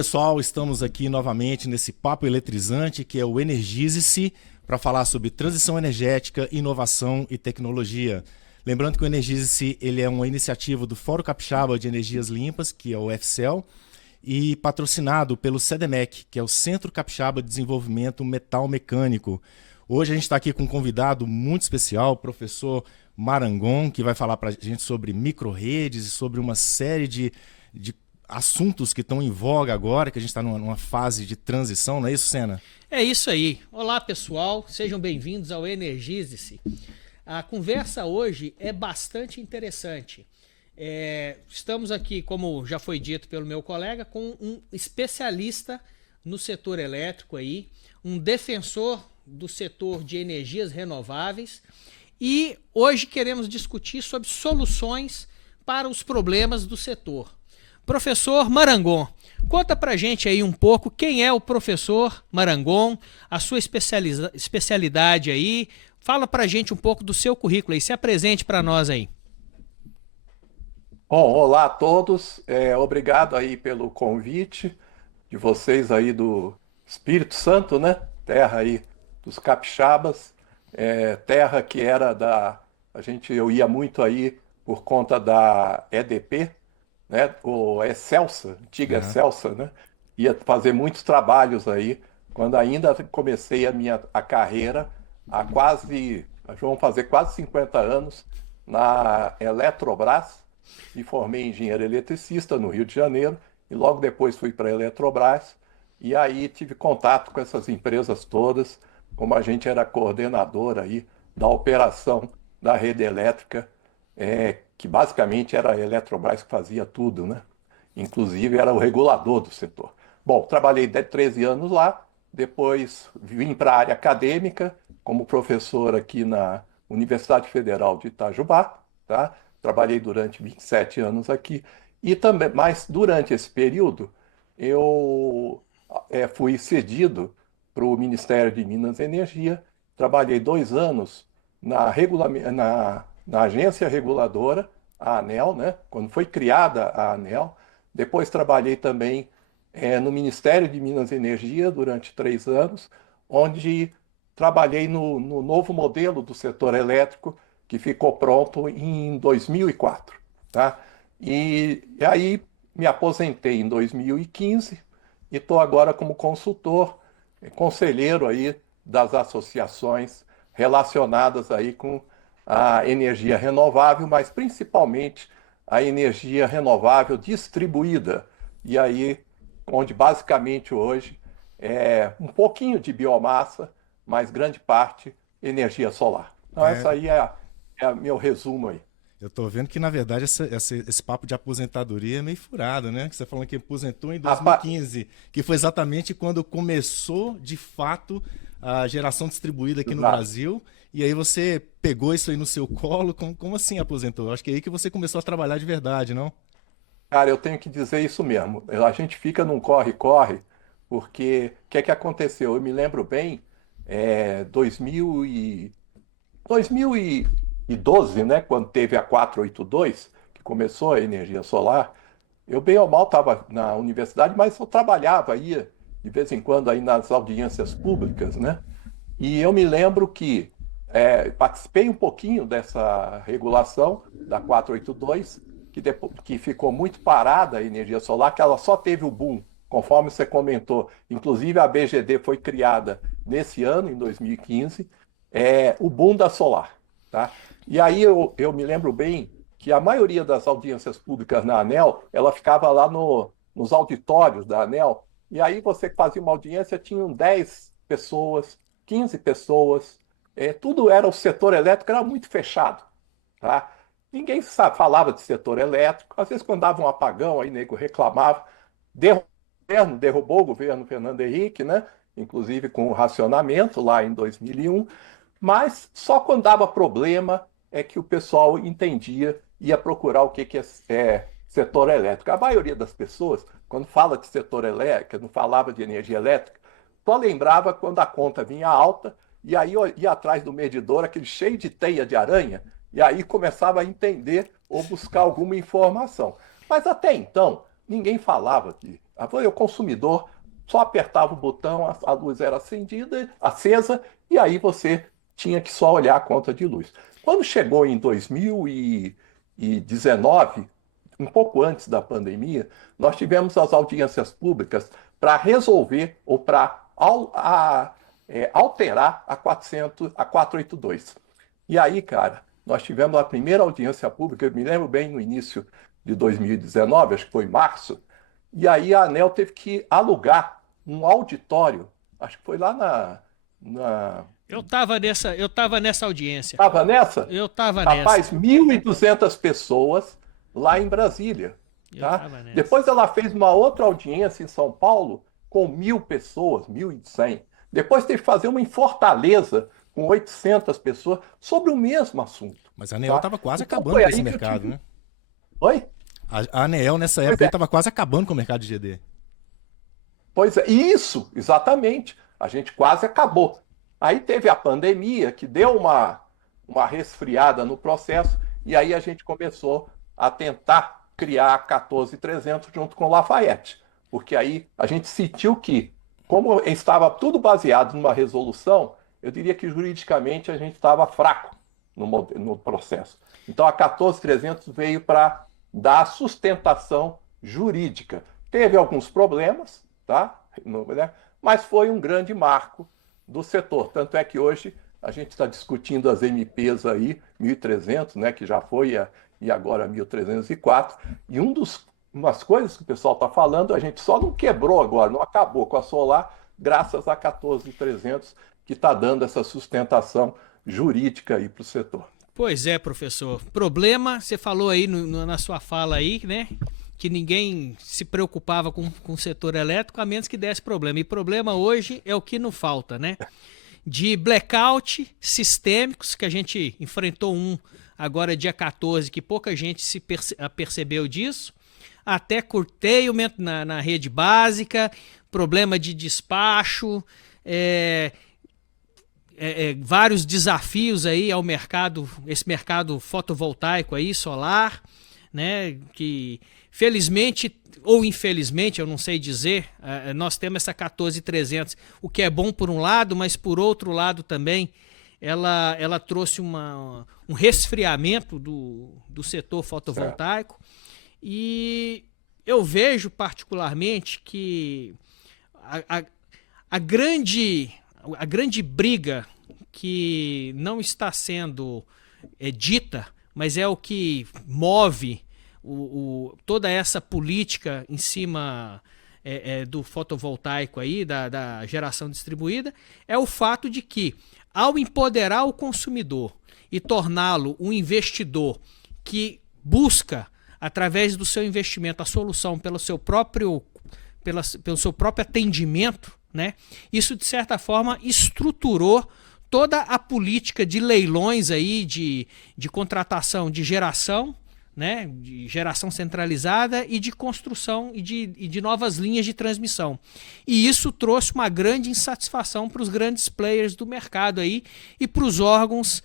pessoal, estamos aqui novamente nesse papo eletrizante que é o Energize-se para falar sobre transição energética, inovação e tecnologia. Lembrando que o Energize-se ele é uma iniciativa do Fórum Capixaba de Energias Limpas, que é o FCEL, e patrocinado pelo CEDEMEC, que é o Centro Capixaba de Desenvolvimento Metal Mecânico. Hoje a gente está aqui com um convidado muito especial, o professor Marangon, que vai falar para a gente sobre micro-redes e sobre uma série de assuntos que estão em voga agora, que a gente está numa fase de transição, não é isso, Sena? É isso aí. Olá, pessoal. Sejam bem-vindos ao Energize-se. A conversa hoje é bastante interessante. Estamos aqui, como já foi dito pelo meu colega, com um especialista no setor elétrico aí, um defensor do setor de energias renováveis, e hoje queremos discutir sobre soluções para os problemas do setor. Professor Marangon, conta pra gente aí um pouco quem é o professor Marangon, a sua especialidade aí, fala pra gente um pouco do seu currículo aí, se apresente para nós aí. Bom, olá a todos, obrigado aí pelo convite de vocês aí do Espírito Santo, né? Terra aí dos capixabas, terra que era eu ia muito aí por conta da EDP, né? O Excelsa, antiga Excelsa, né? Ia fazer muitos trabalhos aí, quando ainda comecei a carreira vão fazer quase 50 anos na Eletrobras. Me formei em engenheiro eletricista no Rio de Janeiro e logo depois fui para a Eletrobras e aí tive contato com essas empresas todas, como a gente era coordenador aí da operação da rede elétrica, que basicamente era a Eletrobras que fazia tudo, né? Inclusive era o regulador do setor. Bom, trabalhei 13 anos lá, depois vim para a área acadêmica como professor aqui na Universidade Federal de Itajubá, tá? Trabalhei durante 27 anos aqui e também, mas durante esse período eu fui cedido para o Ministério de Minas e Energia. Trabalhei 2 anos na agência reguladora, a ANEEL, né? Quando foi criada a ANEEL. Depois trabalhei também no Ministério de Minas e Energia durante 3 anos, onde trabalhei no novo modelo do setor elétrico, que ficou pronto em 2004, tá? E aí me aposentei em 2015 e estou agora como consultor, conselheiro aí das associações relacionadas aí com a energia renovável, mas principalmente a energia renovável distribuída. E aí, onde basicamente hoje é um pouquinho de biomassa, mas grande parte energia solar. Então, essa aí é meu resumo aí. Eu tô vendo que, na verdade, esse papo de aposentadoria é meio furado, né? Que você falou que aposentou em Rapaz, 2015, que foi exatamente quando começou, de fato, a geração distribuída aqui no exato. Brasil. E aí você pegou isso aí no seu colo. Como assim aposentou? Eu acho que é aí que você começou a trabalhar de verdade, não? Cara, eu tenho que dizer isso mesmo. A gente fica num corre-corre, porque o que é que aconteceu? Eu me lembro bem, 2012, né, quando teve a 482, que começou a energia solar. Eu bem ou mal estava na universidade, mas eu trabalhava, ia de vez em quando aí nas audiências públicas, né? E eu me lembro que participei um pouquinho dessa regulação da 482, que ficou muito parada a energia solar, que ela só teve o boom, conforme você comentou. Inclusive a BGD foi criada nesse ano, em 2015, o boom da solar, tá? E aí eu me lembro bem que a maioria das audiências públicas na ANEEL, ela ficava lá nos auditórios da ANEEL, e aí você fazia uma audiência, tinham 10 pessoas, 15 pessoas, tudo era o setor elétrico, era muito fechado, tá? Ninguém falava de setor elétrico, às vezes quando dava um apagão, aí nego reclamava, derrubou o governo Fernando Henrique, né? Inclusive com o racionamento lá em 2001, mas só quando dava problema é que o pessoal entendia, ia procurar o que é setor elétrico. A maioria das pessoas, quando fala de setor elétrico, não falava de energia elétrica, só lembrava quando a conta vinha alta, e aí ia atrás do medidor, aquele cheio de teia de aranha, e aí começava a entender ou buscar alguma informação. Mas até então, ninguém falava que o consumidor só apertava o botão, a luz era acesa, e aí você tinha que só olhar a conta de luz. Quando chegou em 2019, um pouco antes da pandemia, nós tivemos as audiências públicas para resolver ou para alterar a 482. E aí, cara, nós tivemos a primeira audiência pública, eu me lembro bem no início de 2019, acho que foi em março, e aí a ANEEL teve que alugar um auditório, acho que foi lá na... Eu tava nessa audiência. Estava nessa? Eu tava Rapaz, nessa. 1.200 pessoas lá em Brasília. Eu Tá? tava nessa. Depois ela fez uma outra audiência em São Paulo com 1.000 pessoas, 1.100. Depois teve que fazer uma em Fortaleza com 800 pessoas sobre o mesmo assunto. Mas a ANEEL Tá? estava quase Então acabando foi com aí esse que eu mercado, tive... né? Oi? A ANEEL, nessa Pois época, é. estava quase acabando com o mercado de GD. Pois é, isso, exatamente. A gente quase acabou. Aí teve a pandemia, que deu uma resfriada no processo, e aí a gente começou a tentar criar a 14300 junto com o Lafayette. Porque aí a gente sentiu que, como estava tudo baseado numa resolução, eu diria que juridicamente a gente estava fraco no processo. Então a 14300 veio para dar sustentação jurídica. Teve alguns problemas, tá? Né? Mas foi um grande marco do setor. Tanto é que hoje a gente está discutindo as MPs aí, 1.300, né, que já foi, e agora 1.304. E umas coisas que o pessoal está falando, a gente só não quebrou agora, não acabou com a solar, graças a 14.300, que está dando essa sustentação jurídica aí para o setor. Pois é, professor. Problema, você falou aí na sua fala aí, né? Que ninguém se preocupava com o setor elétrico, a menos que desse problema. E problema hoje é o que não falta, né? De blackout sistêmicos, que a gente enfrentou agora dia 14, que pouca gente se percebeu disso, até curtailment na rede básica, problema de despacho, vários desafios aí ao mercado, esse mercado fotovoltaico aí, solar, né, que felizmente ou infelizmente, eu não sei dizer, nós temos essa 14300, o que é bom por um lado, mas por outro lado também, ela trouxe um resfriamento do setor fotovoltaico, e eu vejo particularmente que a grande briga que não está sendo dita, mas é o que move toda essa política em cima do fotovoltaico aí, da geração distribuída, é o fato de que, ao empoderar o consumidor e torná-lo um investidor que busca, através do seu investimento, a solução pelo seu próprio atendimento, né? Isso, de certa forma, estruturou toda a política de leilões aí, de contratação de geração, né, de geração centralizada e de construção e de novas linhas de transmissão. E isso trouxe uma grande insatisfação para os grandes players do mercado aí e para os órgãos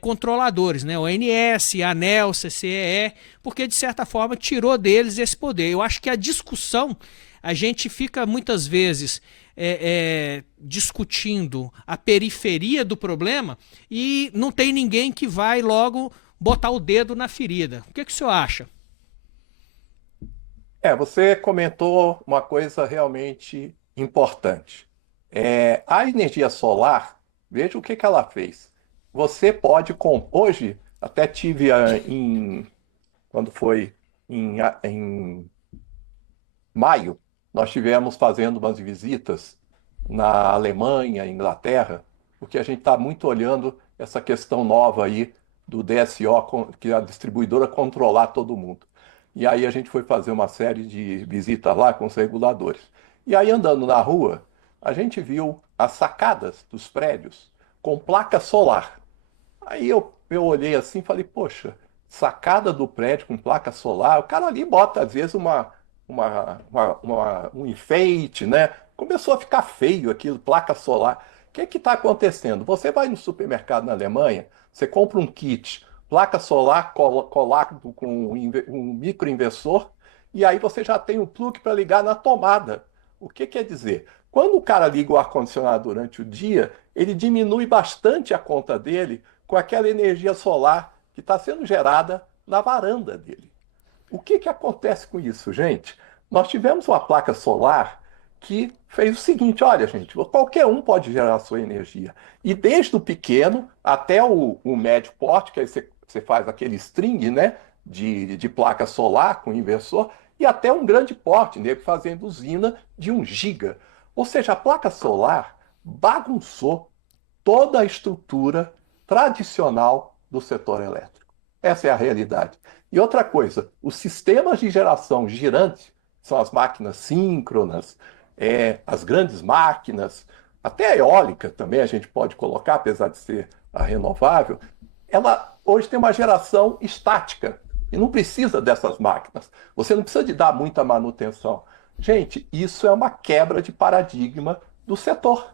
controladores, né, ONS, ANEEL, CCEE, porque de certa forma tirou deles esse poder. Eu acho que a discussão, a gente fica muitas vezes discutindo a periferia do problema e não tem ninguém que vai logo botar o dedo na ferida. O que o senhor acha? Você comentou uma coisa realmente importante. A energia solar, veja o que ela fez. Você pode, hoje, até tive quando foi em maio, nós tivemos fazendo umas visitas na Alemanha, Inglaterra, porque a gente está muito olhando essa questão nova aí do DSO, que é a distribuidora controlar todo mundo. E aí a gente foi fazer uma série de visitas lá com os reguladores. E aí andando na rua, a gente viu as sacadas dos prédios com placa solar. Aí eu olhei assim e falei, poxa, sacada do prédio com placa solar, o cara ali bota às vezes um enfeite, né? Começou a ficar feio aquilo, placa solar. O que está acontecendo? Você vai no supermercado na Alemanha, você compra um kit, placa solar colado com um microinversor, e aí você já tem um plug para ligar na tomada. O que quer dizer? Quando o cara liga o ar-condicionado durante o dia, ele diminui bastante a conta dele com aquela energia solar que está sendo gerada na varanda dele. O que acontece com isso, gente? Nós tivemos uma placa solar que fez o seguinte: olha, gente, qualquer um pode gerar a sua energia. E desde o pequeno até o médio porte, que aí você faz aquele string, né, de placa solar com inversor, e até um grande porte, né, fazendo usina de 1 giga. Ou seja, a placa solar bagunçou toda a estrutura tradicional do setor elétrico. Essa é a realidade. E outra coisa, os sistemas de geração girantes, são as máquinas síncronas, as grandes máquinas, até a eólica também a gente pode colocar, apesar de ser a renovável, ela hoje tem uma geração estática e não precisa dessas máquinas. Você não precisa de dar muita manutenção. Gente, isso é uma quebra de paradigma do setor.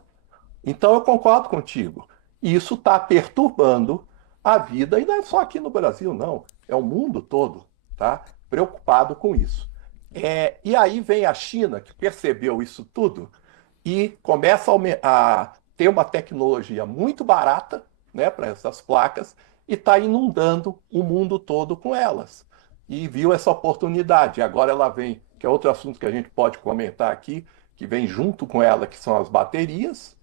Então eu concordo contigo. Isso está perturbando a vida, e não é só aqui no Brasil, não. É o mundo todo, tá? Preocupado com isso. E aí vem a China, que percebeu isso tudo, e começa a ter uma tecnologia muito barata, né, para essas placas, e está inundando o mundo todo com elas. E viu essa oportunidade. Agora ela vem, que é outro assunto que a gente pode comentar aqui, que vem junto com ela, que são as baterias,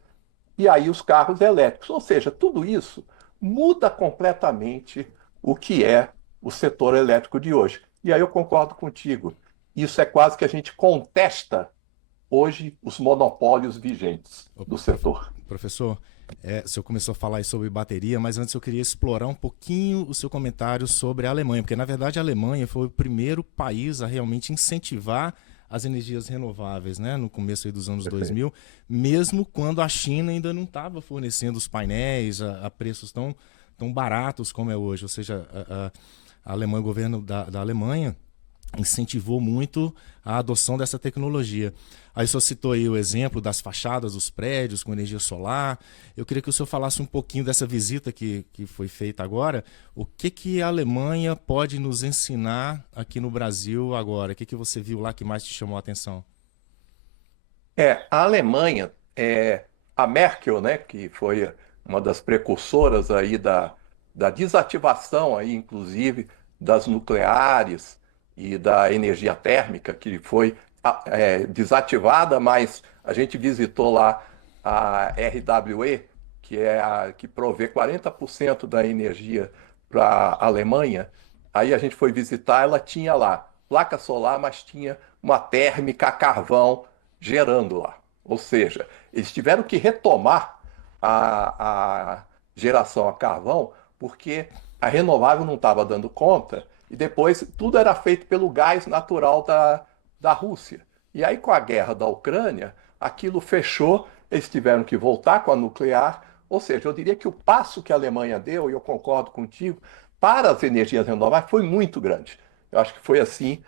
e aí os carros elétricos. Ou seja, tudo isso muda completamente o que é o setor elétrico de hoje. E aí eu concordo contigo. Isso é quase que a gente contesta hoje os monopólios vigentes do setor. Professor, o senhor começou a falar aí sobre bateria, mas antes eu queria explorar um pouquinho o seu comentário sobre a Alemanha, porque na verdade a Alemanha foi o primeiro país a realmente incentivar as energias renováveis, né, no começo aí dos anos 2000, mesmo quando a China ainda não estava fornecendo os painéis a preços tão baratos como é hoje. Ou seja, a Alemanha, o governo da Alemanha incentivou muito a adoção dessa tecnologia. Aí o senhor citou aí o exemplo das fachadas dos prédios com energia solar. Eu queria que o senhor falasse um pouquinho dessa visita que foi feita agora. O que a Alemanha pode nos ensinar aqui no Brasil agora? O que você viu lá que mais te chamou a atenção? A Alemanha, a Merkel, né, que foi uma das precursoras aí da desativação, aí, inclusive, das nucleares e da energia térmica, que foi desativada, mas a gente visitou lá a RWE, que é a que provê 40% da energia para a Alemanha. Aí a gente foi visitar, ela tinha lá placa solar, mas tinha uma térmica a carvão gerando lá. Ou seja, eles tiveram que retomar a geração a carvão porque a renovável não estava dando conta e depois tudo era feito pelo gás natural da Rússia. E aí, com a guerra da Ucrânia, aquilo fechou, eles tiveram que voltar com a nuclear. Ou seja, eu diria que o passo que a Alemanha deu, e eu concordo contigo, para as energias renováveis foi muito grande. Eu acho que foi assim,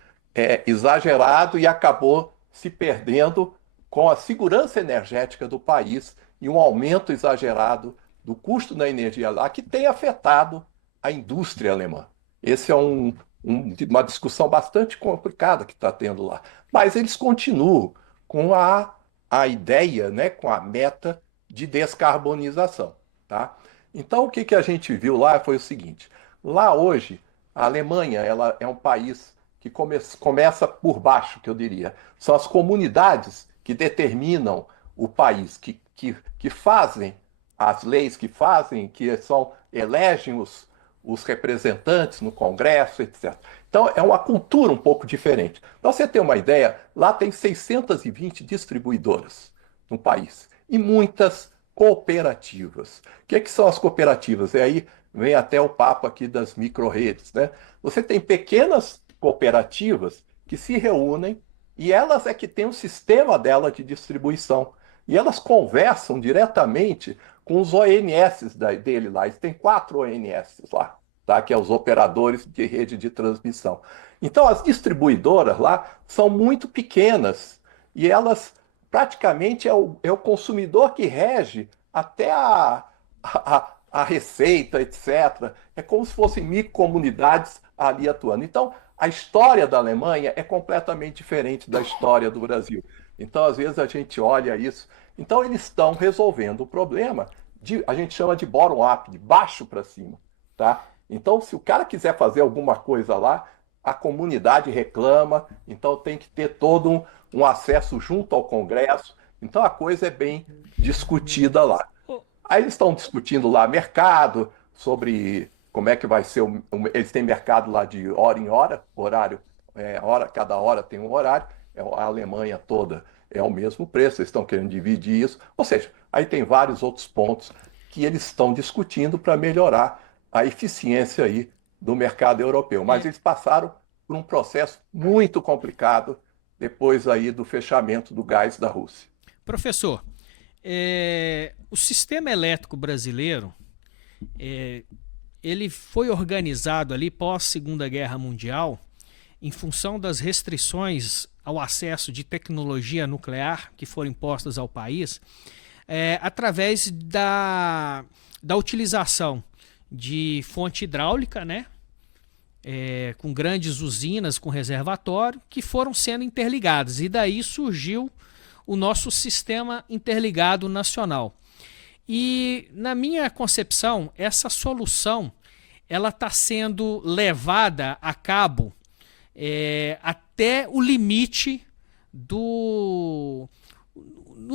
exagerado e acabou se perdendo com a segurança energética do país e um aumento exagerado do custo da energia lá, que tem afetado a indústria alemã. Esse é uma discussão bastante complicada que está tendo lá. Mas eles continuam com a ideia, né, com a meta de descarbonização. Tá? Então, o que a gente viu lá foi o seguinte: lá hoje, a Alemanha ela é um país que começa por baixo, que eu diria. São as comunidades que determinam o país, que fazem as leis, elegem os representantes no Congresso, etc. Então, é uma cultura um pouco diferente. Para você ter uma ideia, lá tem 620 distribuidoras no país e muitas cooperativas. O que são as cooperativas? E aí vem até o papo aqui das micro-redes, né? Você tem pequenas cooperativas que se reúnem e elas é que têm um sistema dela de distribuição. E elas conversam diretamente com os ONS dele lá. Eles têm 4 ONS lá, tá? Que é os operadores de rede de transmissão. Então, as distribuidoras lá são muito pequenas e elas praticamente é o consumidor que rege até a receita, etc. É como se fossem microcomunidades ali atuando. Então, A história da Alemanha é completamente diferente da história do Brasil. Então, às vezes, a gente olha isso. Então, eles estão resolvendo o problema, a gente chama de bottom-up, de baixo para cima. Tá? Então, se o cara quiser fazer alguma coisa lá, a comunidade reclama, então tem que ter todo um acesso junto ao Congresso. Então, a coisa é bem discutida lá. Aí eles estão discutindo lá mercado, sobre como é que vai ser. Eles têm mercado lá de hora em hora, horário, cada hora tem um horário, a Alemanha toda é o mesmo preço, eles estão querendo dividir isso. Ou seja, aí tem vários outros pontos que eles estão discutindo para melhorar a eficiência aí do mercado europeu. Mas eles passaram por um processo muito complicado depois aí do fechamento do gás da Rússia. Professor, o sistema elétrico brasileiro, ele foi organizado ali pós Segunda Guerra Mundial em função das restrições ao acesso de tecnologia nuclear que foram impostas ao país, através da utilização de fonte hidráulica, né? Com grandes usinas, com reservatório, que foram sendo interligadas. E daí surgiu o nosso sistema interligado nacional. E, na minha concepção, essa solução ela está sendo levada a cabo até o limite no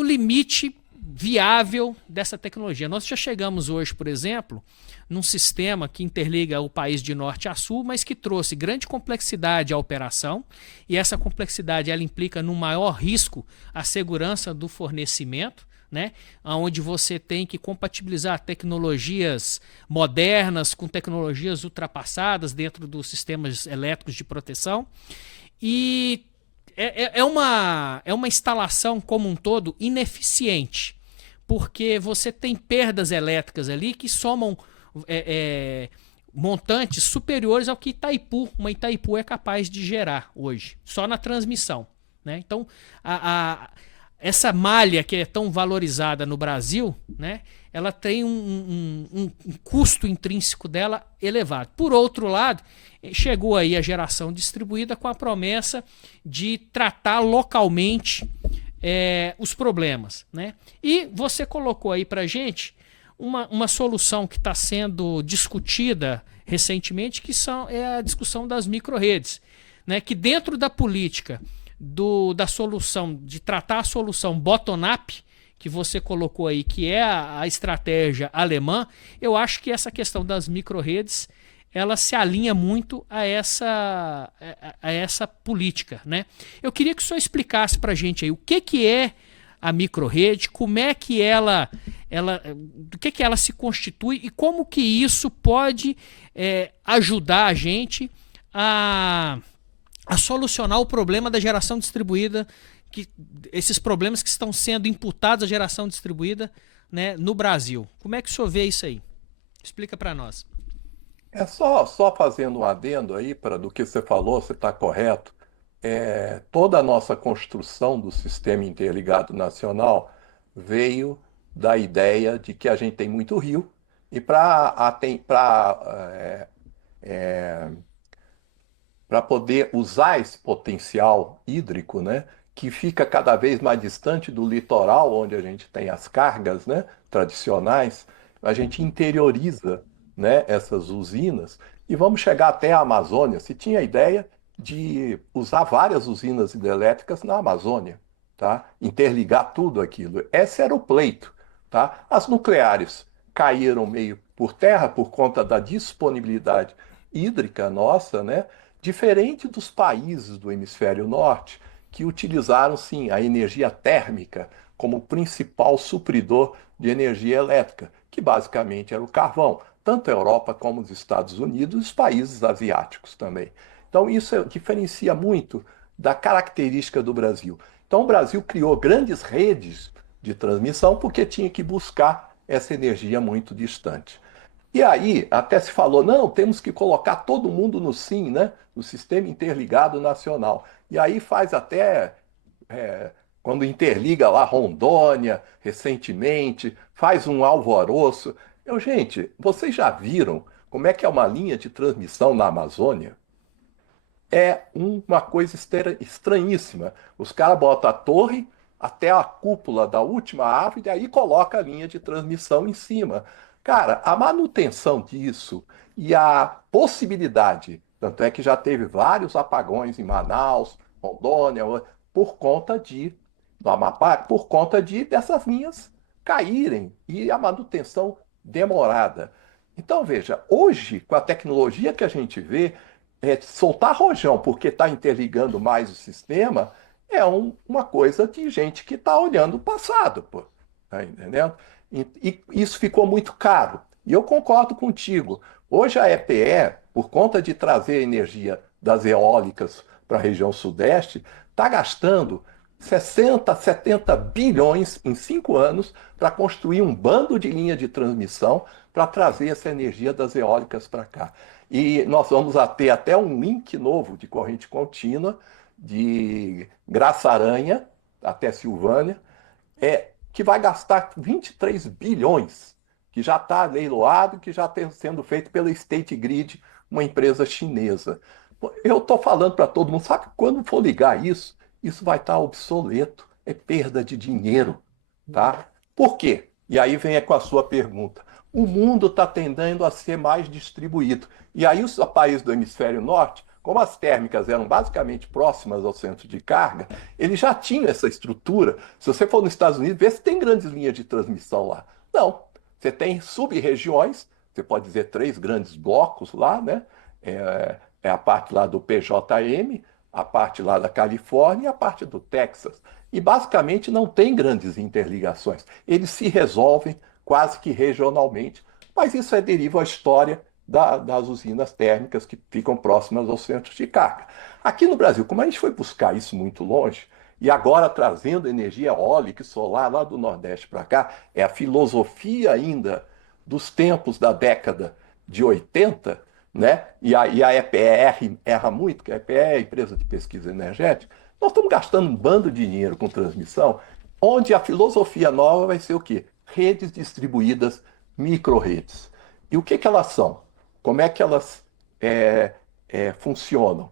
limite viável dessa tecnologia. Nós já chegamos hoje, por exemplo, num sistema que interliga o país de norte a sul, mas que trouxe grande complexidade à operação, e essa complexidade ela implica no maior risco à segurança do fornecimento, né? Onde você tem que compatibilizar tecnologias modernas com tecnologias ultrapassadas dentro dos sistemas elétricos de proteção. E é uma instalação como um todo ineficiente, porque você tem perdas elétricas ali que somam montantes superiores ao que uma Itaipu é capaz de gerar hoje, só na transmissão, né? Então, essa malha que é tão valorizada no Brasil, né, ela tem um custo intrínseco dela elevado. Por outro lado, chegou aí a geração distribuída com a promessa de tratar localmente os problemas, né? E você colocou aí para gente uma solução que está sendo discutida recentemente, que é a discussão das microrredes, né? Que dentro da política da solução, de tratar a solução bottom-up, que você colocou aí, que é a estratégia alemã, eu acho que essa questão das microrredes ela se alinha muito a essa política, né? Eu queria que o senhor explicasse para a gente aí o que é a microrrede, como é que do que ela se constitui e como que isso pode ajudar a gente a solucionar o problema da geração distribuída, esses problemas que estão sendo imputados à geração distribuída, né, no Brasil. Como é que o senhor vê isso aí? Explica para nós. Só fazendo um adendo aí do que você falou, você está correto. Toda a nossa construção do Sistema Interligado Nacional veio da ideia de que a gente tem muito rio e para poder usar esse potencial hídrico, né, que fica cada vez mais distante do litoral, onde a gente tem as cargas, né, tradicionais, a gente interioriza, né, essas usinas e vamos chegar até a Amazônia. Se tinha a ideia de usar várias usinas hidrelétricas na Amazônia, tá? Interligar tudo aquilo. Esse era o pleito, tá? As nucleares caíram meio por terra por conta da disponibilidade hídrica nossa, né? Diferente dos países do hemisfério norte, que utilizaram, sim, a energia térmica como principal supridor de energia elétrica, que basicamente era o carvão, tanto a Europa como os Estados Unidos e os países asiáticos também. Então, isso diferencia muito da característica do Brasil. Então, o Brasil criou grandes redes de transmissão porque tinha que buscar essa energia muito distante. E aí, até se falou, não, temos que colocar todo mundo no SIN, né? No Sistema Interligado Nacional. E aí faz até, quando interliga lá Rondônia, recentemente, faz um alvoroço. Gente, vocês já viram como é que é uma linha de transmissão na Amazônia? é uma coisa estranhíssima. Os caras botam a torre até a cúpula da última árvore e aí coloca a linha de transmissão em cima. Cara, a manutenção disso e a possibilidade, tanto é que já teve vários apagões em Manaus, Rondônia, por conta do Amapá, por conta dessas linhas caírem e a manutenção demorada. Então, veja, hoje, com a tecnologia que a gente vê, soltar rojão porque está interligando mais o sistema uma coisa de gente que está olhando o passado, pô. Tá entendendo? E isso ficou muito caro. E eu concordo contigo. Hoje a EPE, por conta de trazer energia das eólicas para a região sudeste, está gastando 60, 70 bilhões em 5 anos para construir um bando de linha de transmissão para trazer essa energia das eólicas para cá. E nós vamos ter até um link novo de corrente contínua de Graça-Aranha até Silvânia, que vai gastar 23 bilhões, que já está leiloado, que já está sendo feito pela State Grid, uma empresa chinesa. Eu estou falando para todo mundo, sabe, quando for ligar isso, isso vai estar obsoleto, é perda de dinheiro, tá? Por quê? E aí vem com a sua pergunta. O mundo está tendendo a ser mais distribuído. E aí os países do hemisfério norte, como as térmicas eram basicamente próximas ao centro de carga, eles já tinham essa estrutura. Se você for nos Estados Unidos, vê se tem grandes linhas de transmissão lá. Não. Você tem sub-regiões, você pode dizer 3 grandes blocos lá, né? É a parte lá do PJM, a parte lá da Califórnia e a parte do Texas. E basicamente não tem grandes interligações. Eles se resolvem quase que regionalmente, mas isso deriva a história das usinas térmicas que ficam próximas aos centros de carga. Aqui no Brasil, como a gente foi buscar isso muito longe, e agora trazendo energia eólica e solar lá do Nordeste para cá, é a filosofia ainda dos tempos da década de 80, né? E a EPE erra muito, que a EPE é a empresa de pesquisa energética. Nós estamos gastando um bando de dinheiro com transmissão, onde a filosofia nova vai ser o quê? Redes distribuídas, micro-redes. E o que elas são? Como é que elas funcionam?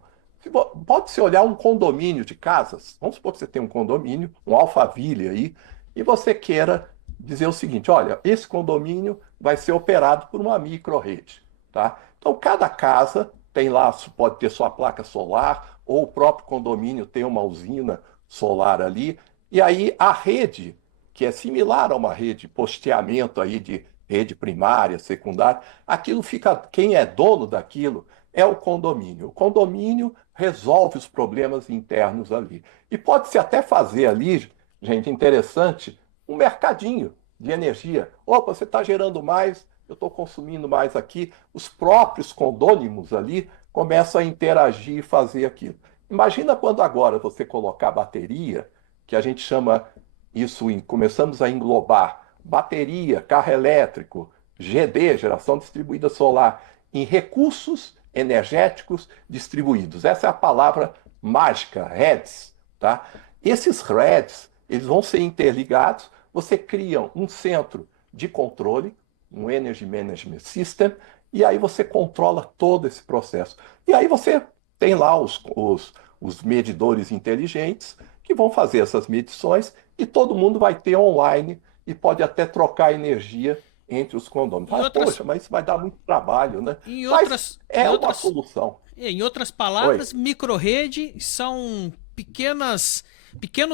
Pode-se olhar um condomínio de casas, vamos supor que você tem um condomínio, um Alphaville aí, e você queira dizer o seguinte, olha, esse condomínio vai ser operado por uma micro-rede, tá? Então, cada casa tem lá, pode ter sua placa solar, ou o próprio condomínio tem uma usina solar ali, e aí a rede, que é similar a uma rede de posteamento aí de rede primária, secundária, aquilo fica, quem é dono daquilo é o condomínio. O condomínio resolve os problemas internos ali. E pode-se até fazer ali, gente, interessante, um mercadinho de energia. Opa, você está gerando mais, eu estou consumindo mais aqui. Os próprios condôminos ali começam a interagir e fazer aquilo. Imagina quando agora você colocar bateria, que a gente chama isso, começamos a englobar bateria, carro elétrico, GD, geração distribuída solar, em recursos energéticos distribuídos. Essa é a palavra mágica, REDs, tá? Esses REDs, eles vão ser interligados, você cria um centro de controle, um Energy Management System, e aí você controla todo esse processo. E aí você tem lá os medidores inteligentes que vão fazer essas medições e todo mundo vai ter online e pode até trocar energia entre os condôminos. Poxa, mas isso vai dar muito trabalho, né? Mas é uma solução. Em outras palavras, Oi. microrede são pequenos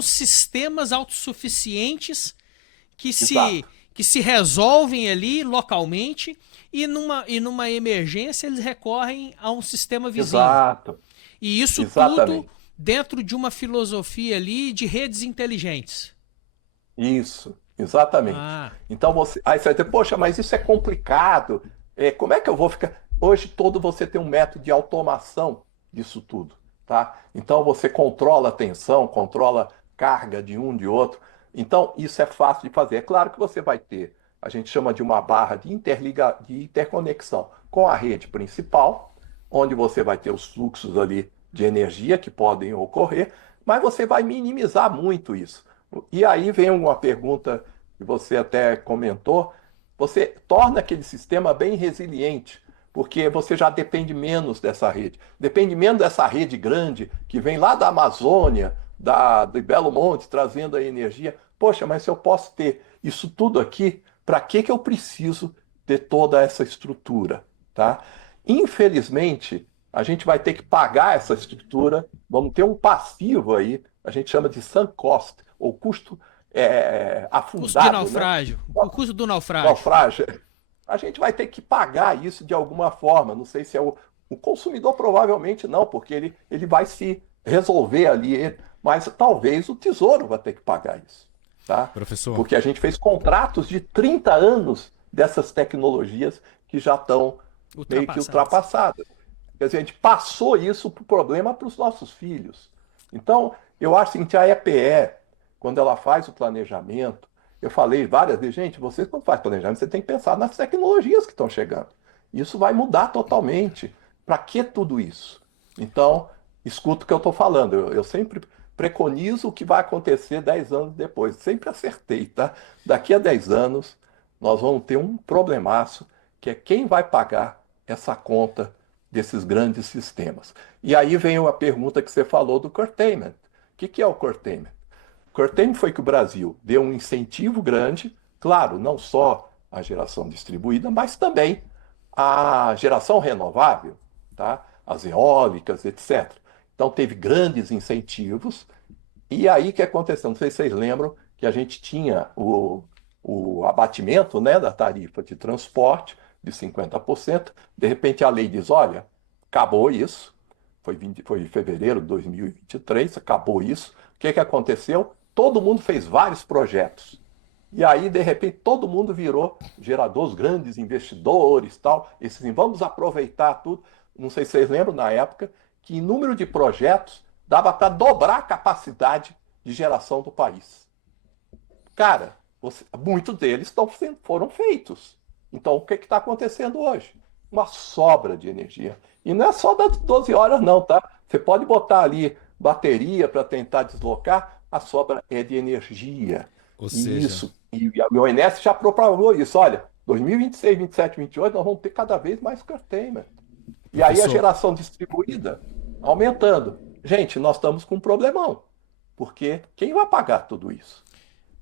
sistemas autossuficientes que se resolvem ali localmente e numa emergência eles recorrem a um sistema vizinho. Exato. E isso Exatamente. tudo dentro de uma filosofia ali de redes inteligentes. Isso, exatamente. Ah, Então aí você vai dizer, poxa, mas isso é complicado. Como é que eu vou ficar? Hoje todo você tem um método de automação disso tudo, tá? Então você controla a tensão, controla carga de um de outro. Então isso é fácil de fazer. É claro que você vai ter, a gente chama de uma barra de interconexão com a rede principal, onde você vai ter os fluxos ali de energia que podem ocorrer, mas você vai minimizar muito isso. E aí vem uma pergunta que você até comentou, você torna aquele sistema bem resiliente, porque você já depende menos dessa rede. Depende menos dessa rede grande que vem lá da Amazônia, de Belo Monte, trazendo a energia. Poxa, mas se eu posso ter isso tudo aqui, para que eu preciso de toda essa estrutura, tá? Infelizmente, a gente vai ter que pagar essa estrutura, vamos ter um passivo aí, a gente chama de sunk cost, ou custo Custo de afundado, né? naufrágio. O custo do naufrágio. Naufrágio. A gente vai ter que pagar isso de alguma forma. Não sei se é o consumidor, provavelmente não, porque ele vai se resolver ali, mas talvez o Tesouro vai ter que pagar isso, tá? Professor, Porque a gente fez contratos de 30 anos dessas tecnologias que já estão meio que ultrapassadas. Quer dizer, a gente passou isso para o problema para os nossos filhos. Então, eu acho assim, que a EPE, quando ela faz o planejamento, eu falei várias vezes, gente, vocês quando faz planejamento, você tem que pensar nas tecnologias que estão chegando. Isso vai mudar totalmente. Para que tudo isso? Então, escuta o que eu estou falando. Eu sempre preconizo o que vai acontecer 10 anos depois. Sempre acertei, tá? Daqui a 10 anos, nós vamos ter um problemaço, que é quem vai pagar essa conta desses grandes sistemas. E aí vem a pergunta que você falou do curtailment. O que é o curtailment? O curtailment foi que o Brasil deu um incentivo grande, claro, não só a geração distribuída, mas também a geração renovável, tá? As eólicas, etc. Então teve grandes incentivos. E aí o que aconteceu? Não sei se vocês lembram que a gente tinha o abatimento, né, da tarifa de transporte de 50%. De repente a lei diz, olha, acabou isso. Foi em fevereiro de 2023, acabou isso. O que aconteceu? Todo mundo fez vários projetos. E aí, de repente, todo mundo virou gerador, os grandes investidores, tal. E assim, vamos aproveitar tudo. Não sei se vocês lembram, na época, que em número de projetos dava para dobrar a capacidade de geração do país. Cara, muitos deles foram feitos. Então, o que está acontecendo hoje? Uma sobra de energia. E não é só das 12 horas, não, tá? Você pode botar ali bateria para tentar deslocar, a sobra é de energia. ou E seja, isso, e a ONS já propagou isso. Olha, 2026, 27, 28, nós vamos ter cada vez mais curtailment. E aí a professor, geração distribuída aumentando. Gente, nós estamos com um problemão. Porque quem vai pagar tudo isso?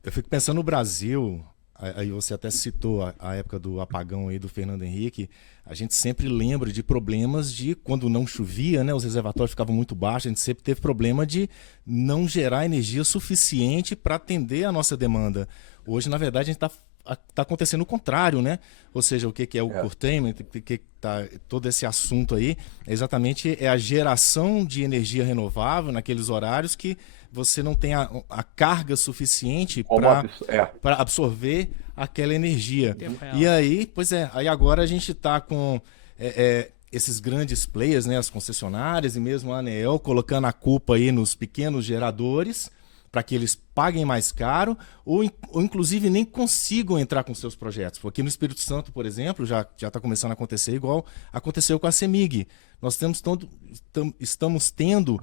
eu fico pensando no Brasil, aí você até citou a época do apagão aí do Fernando Henrique, a gente sempre lembra de problemas de quando não chovia, né, os reservatórios ficavam muito baixos, a gente sempre teve problema de não gerar energia suficiente para atender a nossa demanda. Hoje, na verdade, a gente tá acontecendo o contrário, né? Ou seja, o que é o curtailment, o que tá todo esse assunto aí, exatamente a geração de energia renovável naqueles horários que você não tem a carga suficiente para absorver aquela energia. E aí, pois é, aí agora a gente está com esses grandes players, né, as concessionárias e mesmo a ANEEL colocando a culpa aí nos pequenos geradores para que eles paguem mais caro ou inclusive nem consigam entrar com seus projetos. Porque aqui no Espírito Santo, por exemplo, já está começando a acontecer igual aconteceu com a CEMIG. Nós estamos tendo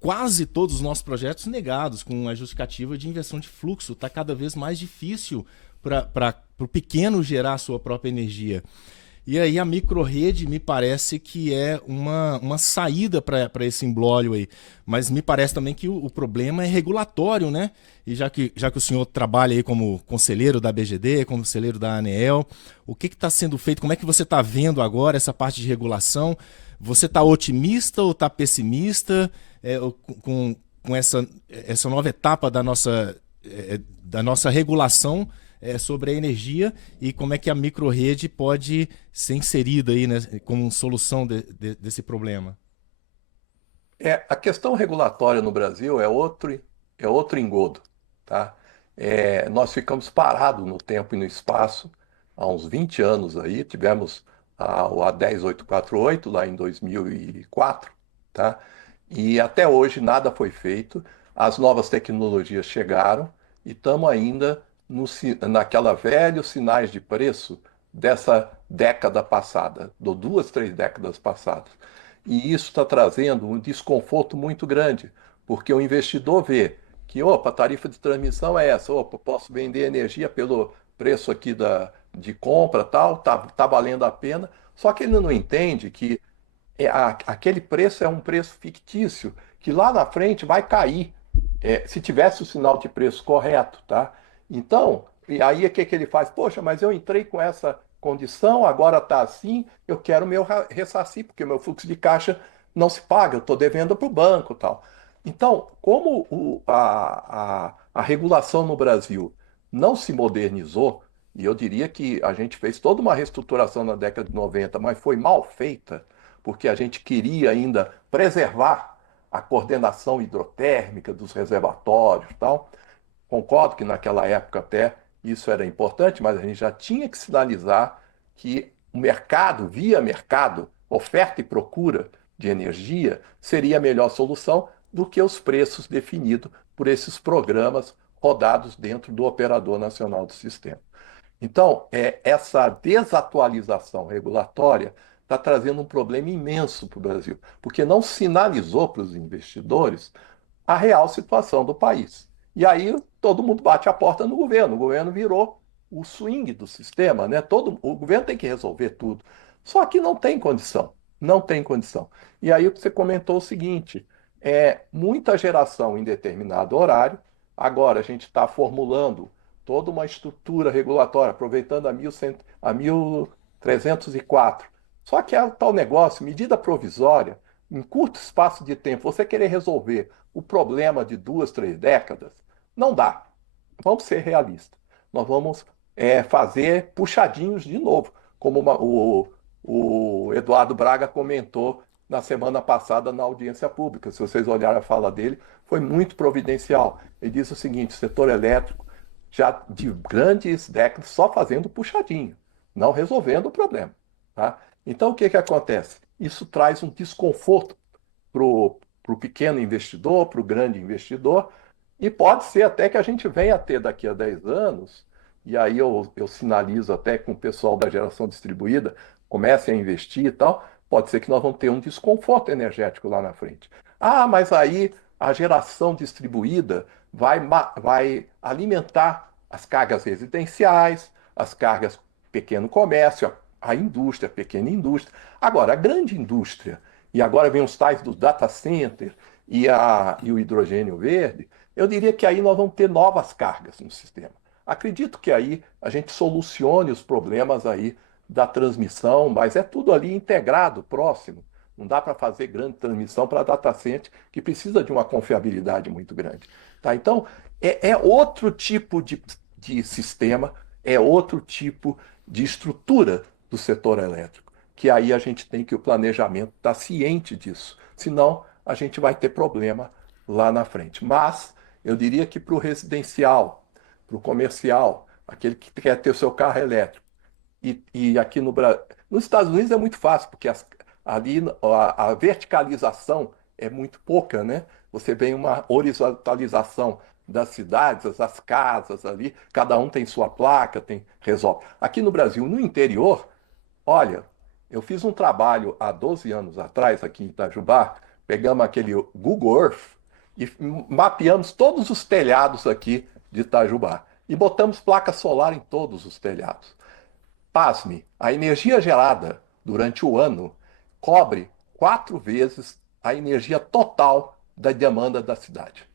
quase todos os nossos projetos negados com a justificativa de inversão de fluxo. Está cada vez mais difícil para o pequeno gerar a sua própria energia. E aí a microrrede me parece que é uma saída para esse imbróglio aí. Mas me parece também que o problema é regulatório, né? E já que o senhor trabalha aí como conselheiro da BGD, como conselheiro da ANEEL, o que está sendo feito? Como é que você está vendo agora essa parte de regulação? Você está otimista ou está pessimista com essa nova etapa da nossa regulação sobre a energia e como é que a microrrede pode ser inserida aí, né, como solução desse problema? A questão regulatória no Brasil é outro engodo, tá? Nós ficamos parados no tempo e no espaço há uns 20 anos aí, tivemos a 10848 lá em 2004, tá? E até hoje nada foi feito, as novas tecnologias chegaram e estamos ainda naquela velhos sinais de preço dessa década passada, de 2, 3 décadas passadas. E isso está trazendo um desconforto muito grande, porque o investidor vê que, opa, a tarifa de transmissão é essa, opa, posso vender energia pelo preço aqui de compra, tal, tá valendo a pena. Só que ele não entende que aquele preço é um preço fictício, que lá na frente vai cair, se tivesse o sinal de preço correto, tá? Então, e aí o que que ele faz? Poxa, mas eu entrei com essa condição, agora está assim, eu quero meu ressarcir, porque meu fluxo de caixa não se paga, eu estou devendo para o banco, tal. Então, como a regulação no Brasil não se modernizou, e eu diria que a gente fez toda uma reestruturação na década de 90, mas foi mal feita, porque a gente queria ainda preservar a coordenação hidrotérmica dos reservatórios e tal. Concordo que naquela época até isso era importante, mas a gente já tinha que sinalizar que o mercado, via mercado, oferta e procura de energia, seria a melhor solução do que os preços definidos por esses programas rodados dentro do Operador Nacional do Sistema. Então, essa desatualização regulatória está trazendo um problema imenso para o Brasil, porque não sinalizou para os investidores a real situação do país. E aí todo mundo bate a porta no governo. O governo virou o swing do sistema, né? O governo tem que resolver tudo. Só que não tem condição. Não tem condição. E aí você comentou o seguinte: muita geração em determinado horário. Agora a gente está formulando toda uma estrutura regulatória, aproveitando a 1304. Só que é tal negócio, medida provisória, em curto espaço de tempo, você querer resolver o problema de 2, 3 décadas, não dá. Vamos ser realistas. Nós vamos fazer puxadinhos de novo, como o Eduardo Braga comentou na semana passada na audiência pública. Se vocês olharem a fala dele, foi muito providencial. Ele disse o seguinte: o setor elétrico, já de grandes décadas, só fazendo puxadinho, não resolvendo o problema. Tá? Então, o que acontece? Isso traz um desconforto para o pequeno investidor, para o grande investidor, e pode ser até que a gente venha a ter daqui a 10 anos, e aí eu sinalizo até com o pessoal da geração distribuída, comecem a investir e tal, pode ser que nós vamos ter um desconforto energético lá na frente. Ah, mas aí a geração distribuída vai alimentar as cargas residenciais, as cargas pequeno comércio, a indústria, a pequena indústria. Agora, a grande indústria, e agora vem os tais do data center e o hidrogênio verde, eu diria que aí nós vamos ter novas cargas no sistema. Acredito que aí a gente solucione os problemas aí da transmissão, mas é tudo ali integrado, próximo. Não dá para fazer grande transmissão para data center, que precisa de uma confiabilidade muito grande. Tá? Então, é outro tipo de sistema, é outro tipo de estrutura do setor elétrico, que aí a gente tem que o planejamento estar ciente disso, senão a gente vai ter problema lá na frente. Mas eu diria que para o residencial, para o comercial, aquele que quer ter o seu carro elétrico, e aqui no Brasil, nos Estados Unidos é muito fácil, porque ali a verticalização é muito pouca, né? Você vê uma horizontalização das cidades, as casas ali, cada um tem sua placa, resolve. Aqui no Brasil, no interior, olha, eu fiz um trabalho há 12 anos atrás aqui em Itajubá, pegamos aquele Google Earth e mapeamos todos os telhados aqui de Itajubá e botamos placa solar em todos os telhados. Pasme, a energia gerada durante o ano cobre 4 vezes a energia total da demanda da cidade,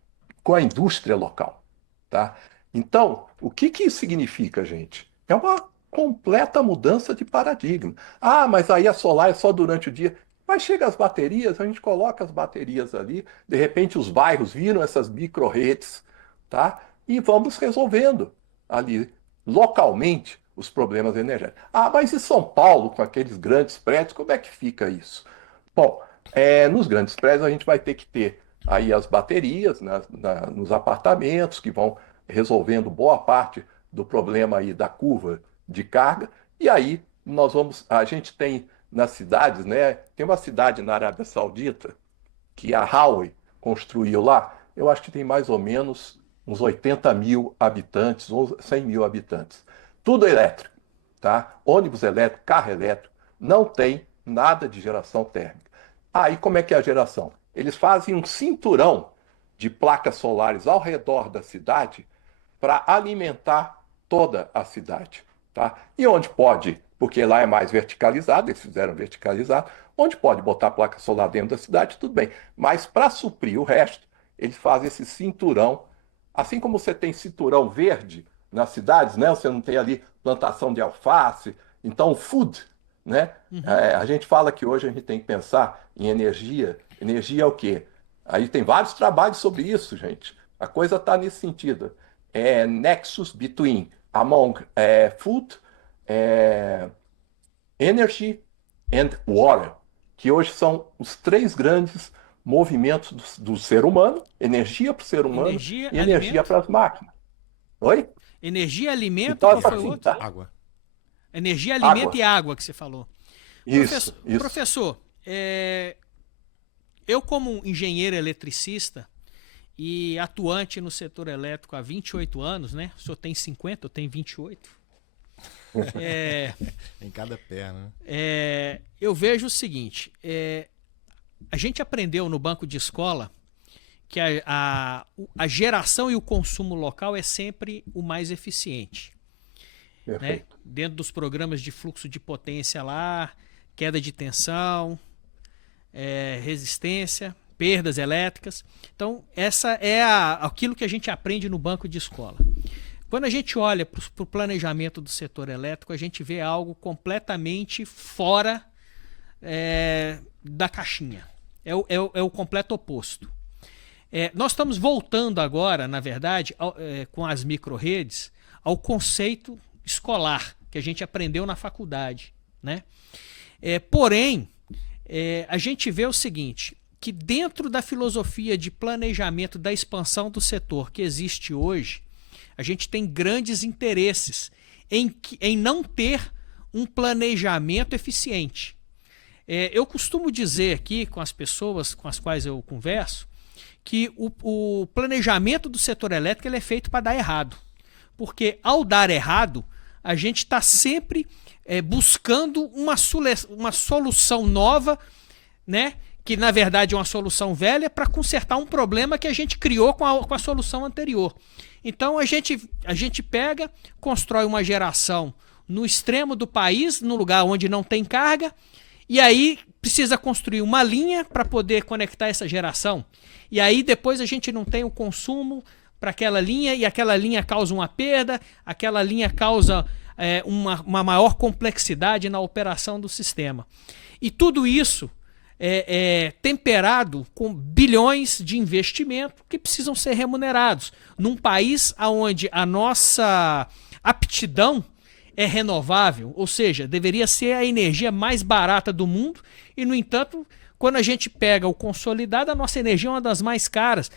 com a indústria local. Tá? Então, o que isso significa, gente? É uma completa mudança de paradigma. Ah, mas aí a solar é só durante o dia. Mas chega as baterias, a gente coloca as baterias ali, de repente os bairros viram essas micro-redes, tá? E vamos resolvendo ali localmente os problemas energéticos. Ah, mas em São Paulo, com aqueles grandes prédios, como é que fica isso? Bom, nos grandes prédios a gente vai ter que ter aí as baterias nos apartamentos, que vão resolvendo boa parte do problema aí da curva de carga, e aí a gente tem nas cidades, né? Tem uma cidade na Arábia Saudita que a Huawei construiu lá, eu acho que tem mais ou menos uns 80 mil habitantes, ou 100 mil habitantes. Tudo elétrico, tá? Ônibus elétrico, carro elétrico, não tem nada de geração térmica. Aí como é que é a geração? Eles fazem um cinturão de placas solares ao redor da cidade para alimentar toda a cidade. tá? E onde pode, porque lá é mais verticalizado, eles fizeram verticalizado, onde pode botar placa solar dentro da cidade, tudo bem. Mas para suprir o resto, eles fazem esse cinturão, assim como você tem cinturão verde nas cidades, né? Você não tem ali plantação de alface, então o food, né? Uhum. A gente fala que hoje a gente tem que pensar em energia. Energia é o quê? Aí tem vários trabalhos sobre isso, gente. A coisa está nesse sentido. É nexus between among food, é, energy and water, que hoje são os três grandes movimentos do ser humano: energia para o ser humano Energia, e energia alimento. para as máquinas. Oi? Energia, alimento, Então, qual é foi o assim, outro? tá? Água. Energia, alimento Água. e água que você falou. Isso, isso. Professor, eu como engenheiro eletricista e atuante no setor elétrico há 28 anos, né? O senhor tem 50, eu tenho 28. É, Em cada perna, né? eu vejo o seguinte: a gente aprendeu no banco de escola que a geração e o consumo local é sempre o mais eficiente, né? Perfeito. Dentro dos programas de fluxo de potência lá, queda de tensão, resistência, perdas elétricas. Então, essa é aquilo que a gente aprende no banco de escola. Quando a gente olha para o planejamento do setor elétrico, a gente vê algo completamente fora da caixinha. É o completo oposto. Nós estamos voltando agora, na verdade, com as micro-redes, ao conceito escolar que a gente aprendeu na faculdade, né? Porém, a gente vê o seguinte, que dentro da filosofia de planejamento da expansão do setor que existe hoje, a gente tem grandes interesses em não ter um planejamento eficiente. Eu costumo dizer aqui com as pessoas com as quais eu converso que o planejamento do setor elétrico ele é feito para dar errado. Porque ao dar errado, a gente está sempre buscando uma solução nova, né? Que na verdade é uma solução velha para consertar um problema que a gente criou com a solução anterior. Então a gente pega, constrói uma geração no extremo do país, no lugar onde não tem carga, e aí precisa construir uma linha para poder conectar essa geração. E aí depois a gente não tem o consumo para aquela linha, e aquela linha causa uma perda, aquela linha causa uma maior complexidade na operação do sistema. E tudo isso temperado com bilhões de investimento que precisam ser remunerados. Num país onde a nossa aptidão é renovável, ou seja, deveria ser a energia mais barata do mundo, e, no entanto, quando a gente pega o consolidado, a nossa energia é uma das mais caras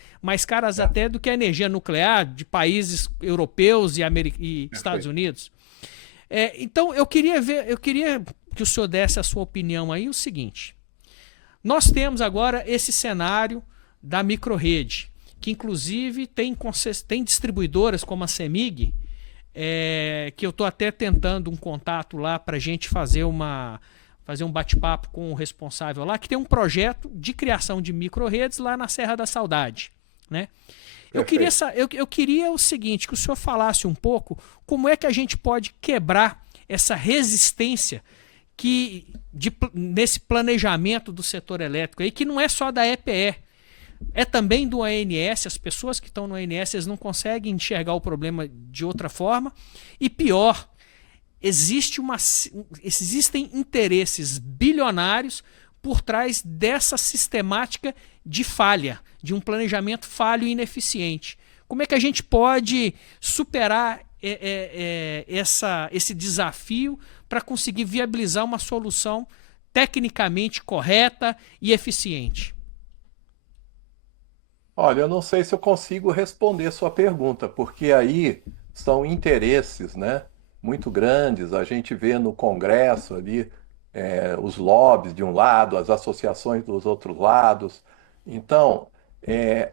até do que a energia nuclear de países europeus e Estados Unidos. Então, eu queria que o senhor desse a sua opinião aí, o seguinte: nós temos agora esse cenário da microrrede, que inclusive tem distribuidoras como a CEMIG, que eu estou até tentando um contato lá para a gente fazer um bate-papo com o responsável lá, que tem um projeto de criação de microrredes lá na Serra da Saudade, né? Eu queria o seguinte, que o senhor falasse um pouco como é que a gente pode quebrar essa resistência nesse planejamento do setor elétrico aí, que não é só da EPE, é também do ANS. As pessoas que estão no ANS eles não conseguem enxergar o problema de outra forma, e pior, existem interesses bilionários por trás dessa sistemática de falha, de um planejamento falho e ineficiente. Como é que a gente pode superar esse desafio para conseguir viabilizar uma solução tecnicamente correta e eficiente? Olha, eu não sei se eu consigo responder sua pergunta, porque aí são interesses, né, muito grandes. A gente vê no Congresso ali os lobbies de um lado, as associações dos outros lados. Então,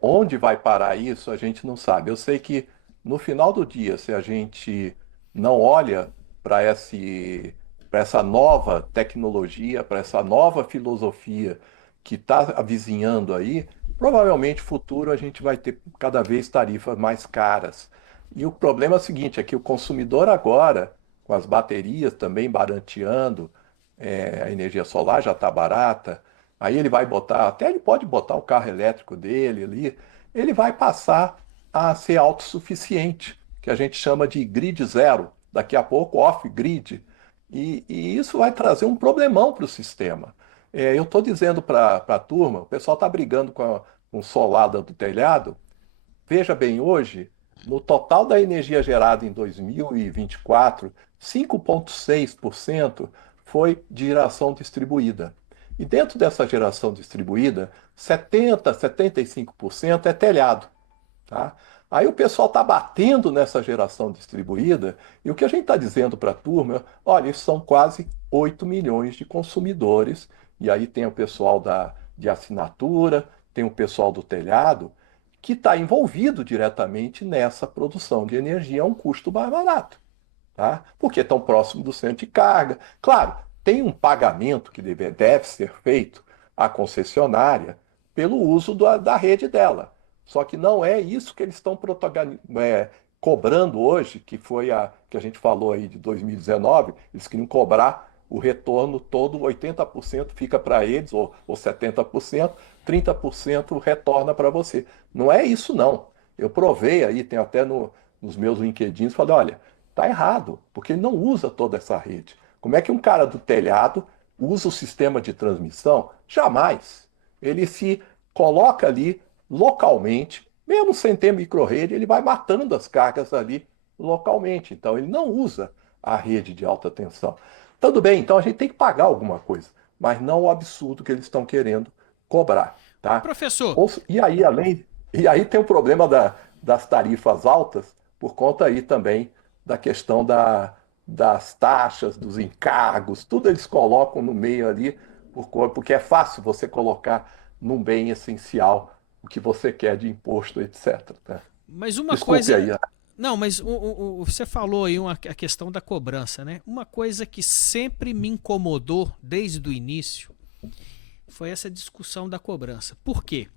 onde vai parar isso, a gente não sabe. Eu sei que no final do dia, se a gente não olha para essa nova tecnologia, para essa nova filosofia que está avizinhando aí, provavelmente no futuro a gente vai ter cada vez tarifas mais caras. E o problema é o seguinte, é que o consumidor agora com as baterias também barateando, a energia solar já está barata. Aí ele vai botar, até ele pode botar o carro elétrico dele ali, ele vai passar a ser autossuficiente, que a gente chama de grid zero, daqui a pouco off-grid. E isso vai trazer um problemão para o sistema. Eu estou dizendo para a turma, o pessoal está brigando com solada do telhado. Veja bem, hoje, no total da energia gerada em 2024, 5,6% foi de geração distribuída. E dentro dessa geração distribuída, 75% é telhado. Tá? Aí o pessoal está batendo nessa geração distribuída, e o que a gente está dizendo para a turma, olha, isso são quase 8 milhões de consumidores, e aí tem o pessoal de assinatura, tem o pessoal do telhado, que está envolvido diretamente nessa produção de energia a um custo mais barato, tá? Porque estão próximo do centro de carga. Claro, tem um pagamento que deve ser feito à concessionária pelo uso da rede dela. Só que não é isso que eles estão cobrando hoje, que foi a que a gente falou aí de 2019, eles queriam cobrar o retorno todo, 80% fica para eles, ou 70%, 30% retorna para você. Não é isso, não. Eu provei aí, tem até nos meus LinkedIns, falei, olha, tá errado, porque ele não usa toda essa rede. Como é que um cara do telhado usa o sistema de transmissão? Jamais. Ele se coloca ali localmente, mesmo sem ter microrrede, ele vai matando as cargas ali localmente. Então, ele não usa a rede de alta tensão. Tudo bem, então a gente tem que pagar alguma coisa, mas não o absurdo que eles estão querendo cobrar, tá? Professor, E aí tem o problema das tarifas altas, por conta aí também da questão das taxas, dos encargos, tudo eles colocam no meio ali, porque é fácil você colocar num bem essencial o que você quer de imposto, etc. Né? mas uma Desculpe coisa. aí. Não, mas você falou aí a questão da cobrança, né? Uma coisa que sempre me incomodou desde o início foi essa discussão da cobrança. Por quê?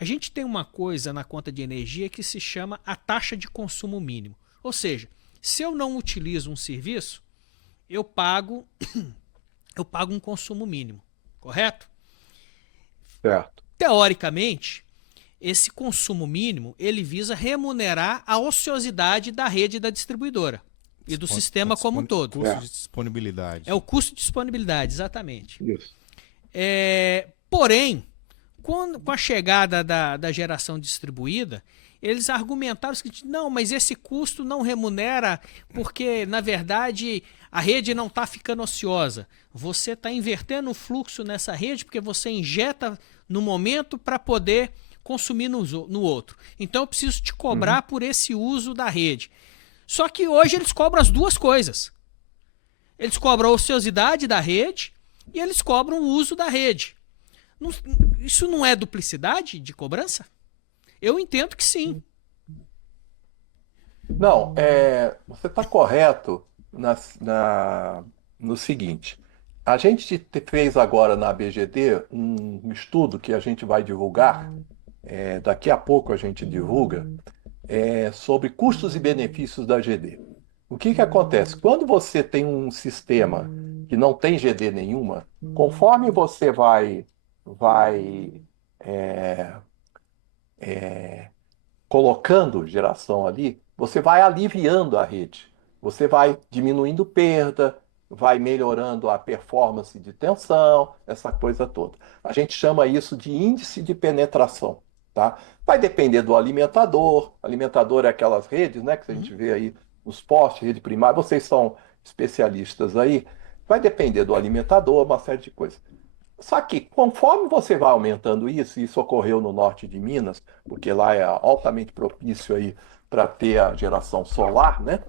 A gente tem uma coisa na conta de energia que se chama a taxa de consumo mínimo. Ou seja, se eu não utilizo um serviço, eu pago eu pago um consumo mínimo, correto? Certo. Teoricamente, esse consumo mínimo ele visa remunerar a ociosidade da rede da distribuidora e do sistema como um todo. Custo de disponibilidade. É o custo de disponibilidade, exatamente. Isso. Porém, com a chegada da geração distribuída, eles argumentaram o seguinte: não, mas esse custo não remunera porque, na verdade, a rede não está ficando ociosa. Você está invertendo o fluxo nessa rede porque você injeta no momento para poder consumir no outro. Então eu preciso te cobrar por esse uso da rede. Só que hoje eles cobram as duas coisas. Eles cobram a ociosidade da rede e eles cobram o uso da rede. Isso não é duplicidade de cobrança? Eu entendo que sim. Não, você está correto no seguinte. A gente fez agora na BGD um estudo que a gente vai divulgar, daqui a pouco a gente divulga, sobre custos e benefícios da GD. O que que acontece? Quando você tem um sistema que não tem GD nenhuma, conforme você vai é, colocando geração ali, você vai aliviando a rede. Você vai diminuindo perda, vai melhorando a performance de tensão, essa coisa toda. A gente chama isso de índice de penetração, tá? Vai depender do alimentador. Alimentador é aquelas redes, né, que a gente vê aí nos postes, rede primária. Vocês são especialistas aí. Vai depender do alimentador, uma série de coisas. Só que conforme você vai aumentando isso, e isso ocorreu no norte de Minas, porque lá é altamente propício aí para ter a geração solar, né?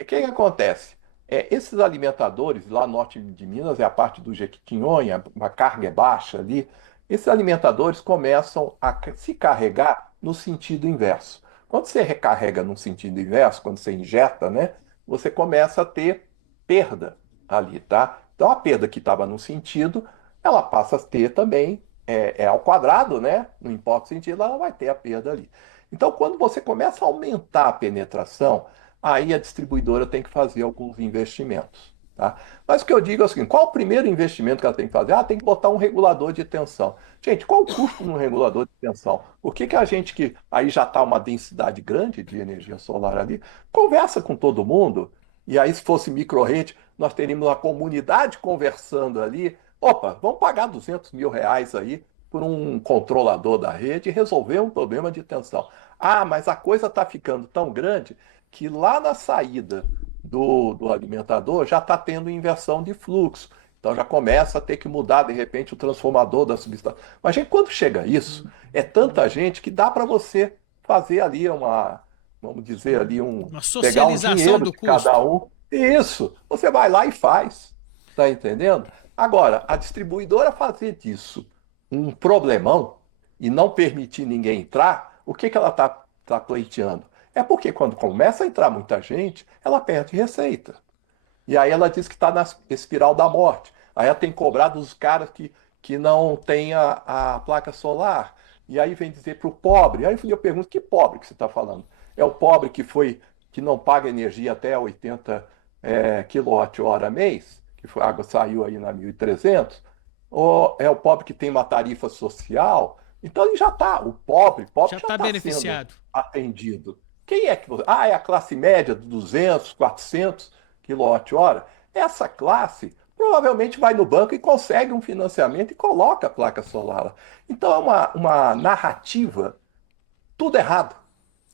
O que que acontece? Esses alimentadores, lá no norte de Minas, é a parte do Jequitinhonha, a carga é baixa ali, esses alimentadores começam a se carregar no sentido inverso. Quando você recarrega no sentido inverso, quando você injeta, né, você começa a ter perda ali, tá? Então a perda que estava no sentido, ela passa a ter também, ao quadrado, né? Não importa o sentido, ela vai ter a perda ali. Então, quando você começa a aumentar a penetração, aí a distribuidora tem que fazer alguns investimentos. Tá? Mas o que eu digo é o seguinte, qual o primeiro investimento que ela tem que fazer? Ah, tem que botar um regulador de tensão. Gente, qual o custo de um regulador de tensão? Por que que a gente que aí já está uma densidade grande de energia solar ali, conversa com todo mundo, e aí se fosse microrrede, nós teríamos uma comunidade conversando ali, opa, vamos pagar R$ 200 mil aí por um controlador da rede e resolver um problema de tensão. Ah, mas a coisa está ficando tão grande que lá na saída do alimentador já está tendo inversão de fluxo. Então já começa a ter que mudar, de repente, o transformador da substância. Mas, gente, quando chega isso, é tanta gente que dá para você fazer ali vamos dizer ali, Uma pegar um socialização dinheiro do de cada custo. um. Isso, você vai lá e faz. Tá entendendo? Agora, a distribuidora fazer disso um problemão e não permitir ninguém entrar, o que que ela está pleiteando? É porque quando começa a entrar muita gente, ela perde receita. E aí ela diz que está na espiral da morte. Aí ela tem cobrado os caras que não têm a placa solar. E aí vem dizer para o pobre. Aí eu pergunto, que pobre que você está falando? É o pobre que não paga energia até 80 kWh mês, a água saiu aí na 1.300? Ou é o pobre que tem uma tarifa social? Então ele já está, Já já está está sendo beneficiado. atendido. Quem é que você... Ah, é a classe média de 200, 400 kWh? Essa classe provavelmente vai no banco e consegue um financiamento e coloca a placa solar lá. Então é uma narrativa tudo errado,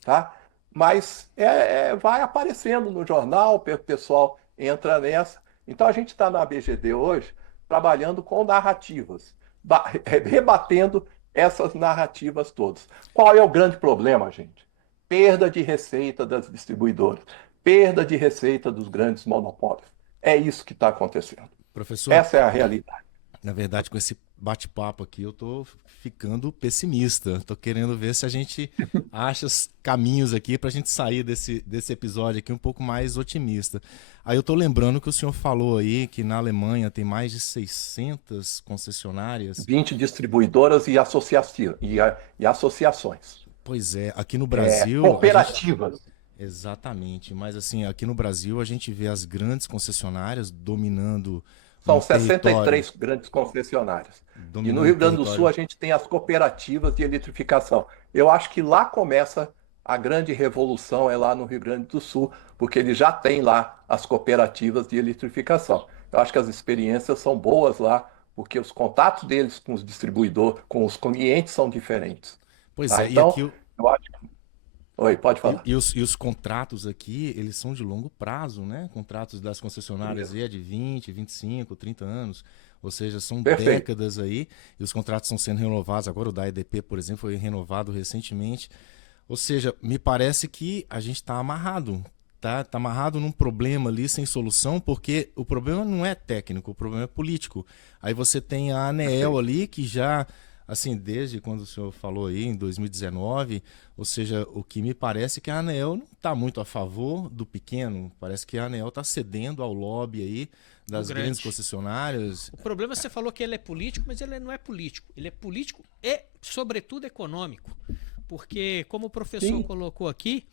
tá? Mas vai aparecendo no jornal, o pessoal entra nessa. Então a gente está na ABGD hoje trabalhando com narrativas, rebatendo essas narrativas todas. Qual é o grande problema, gente? Perda de receita das distribuidoras, perda de receita dos grandes monopólios. É isso que está acontecendo. Professor, Essa é a realidade. na verdade, com esse bate-papo aqui, eu tô ficando pessimista. Tô querendo ver se a gente acha caminhos aqui para a gente sair desse episódio aqui um pouco mais otimista. Aí eu tô lembrando que o senhor falou aí que na Alemanha tem mais de 600 concessionárias. 20 distribuidoras e associações. Pois é, aqui no Brasil... Cooperativas. Exatamente, mas assim, aqui no Brasil a gente vê as grandes concessionárias dominando São um território, 63 grandes concessionárias. E no dominando Rio um Grande do Sul território. a gente tem as cooperativas de eletrificação. Eu acho que lá começa a grande revolução, é lá no Rio Grande do Sul, porque ele já tem lá as cooperativas de eletrificação. Eu acho que as experiências são boas lá, porque os contatos deles com os distribuidores, com os clientes são diferentes. Pois Tá? é, e Então, aqui eu acho que... Oi, pode falar. os contratos aqui, eles são de longo prazo, né? Contratos das concessionárias aí é de 20, 25, 30 anos. Ou seja, são Perfeito. décadas aí, e os contratos estão sendo renovados. Agora o da EDP, por exemplo, foi renovado recentemente. Ou seja, me parece que a gente está amarrado. Tá amarrado num problema ali sem solução, porque o problema não é técnico, o problema é político. Aí você tem a ANEEL ali, que já, assim, desde quando o senhor falou aí, em 2019, ou seja, o que me parece é que a ANEEL não está muito a favor do pequeno. Parece que a ANEEL está cedendo ao lobby aí das grandes concessionárias. O problema é que você falou que ele é político, mas ele não é político. Ele é político e, sobretudo, econômico. Porque, como o professor Sim. colocou aqui,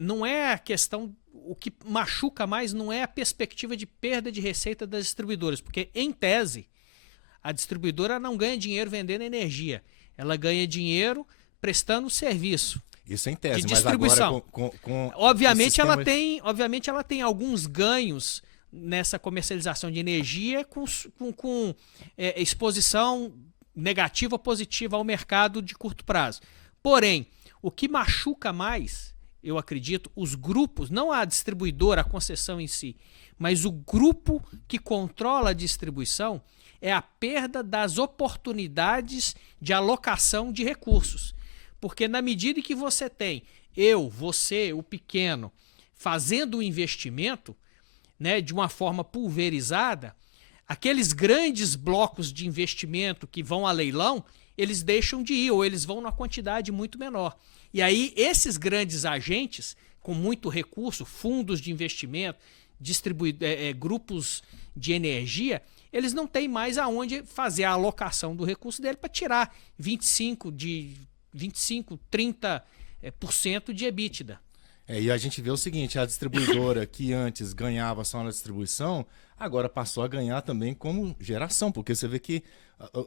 não é a questão... O que machuca mais não é a perspectiva de perda de receita das distribuidoras. Porque, em tese, a distribuidora não ganha dinheiro vendendo energia. Ela ganha dinheiro prestando serviço. Isso em tese, De mas distribuição. agora com Obviamente, o sistema... obviamente ela tem alguns ganhos nessa comercialização de energia com exposição negativa ou positiva ao mercado de curto prazo. Porém, o que machuca mais, eu acredito, os grupos, não a distribuidora, a concessão em si, mas o grupo que controla a distribuição, é a perda das oportunidades de alocação de recursos. Porque na medida que você tem você, o pequeno, fazendo o investimento, né, de uma forma pulverizada, aqueles grandes blocos de investimento que vão a leilão, eles deixam de ir, ou eles vão numa quantidade muito menor. E aí, esses grandes agentes, com muito recurso, fundos de investimento, grupos de energia, eles não têm mais aonde fazer a alocação do recurso dele para tirar 25, 30% de EBITDA. E a gente vê o seguinte, a distribuidora que antes ganhava só na distribuição, agora passou a ganhar também como geração, porque você vê que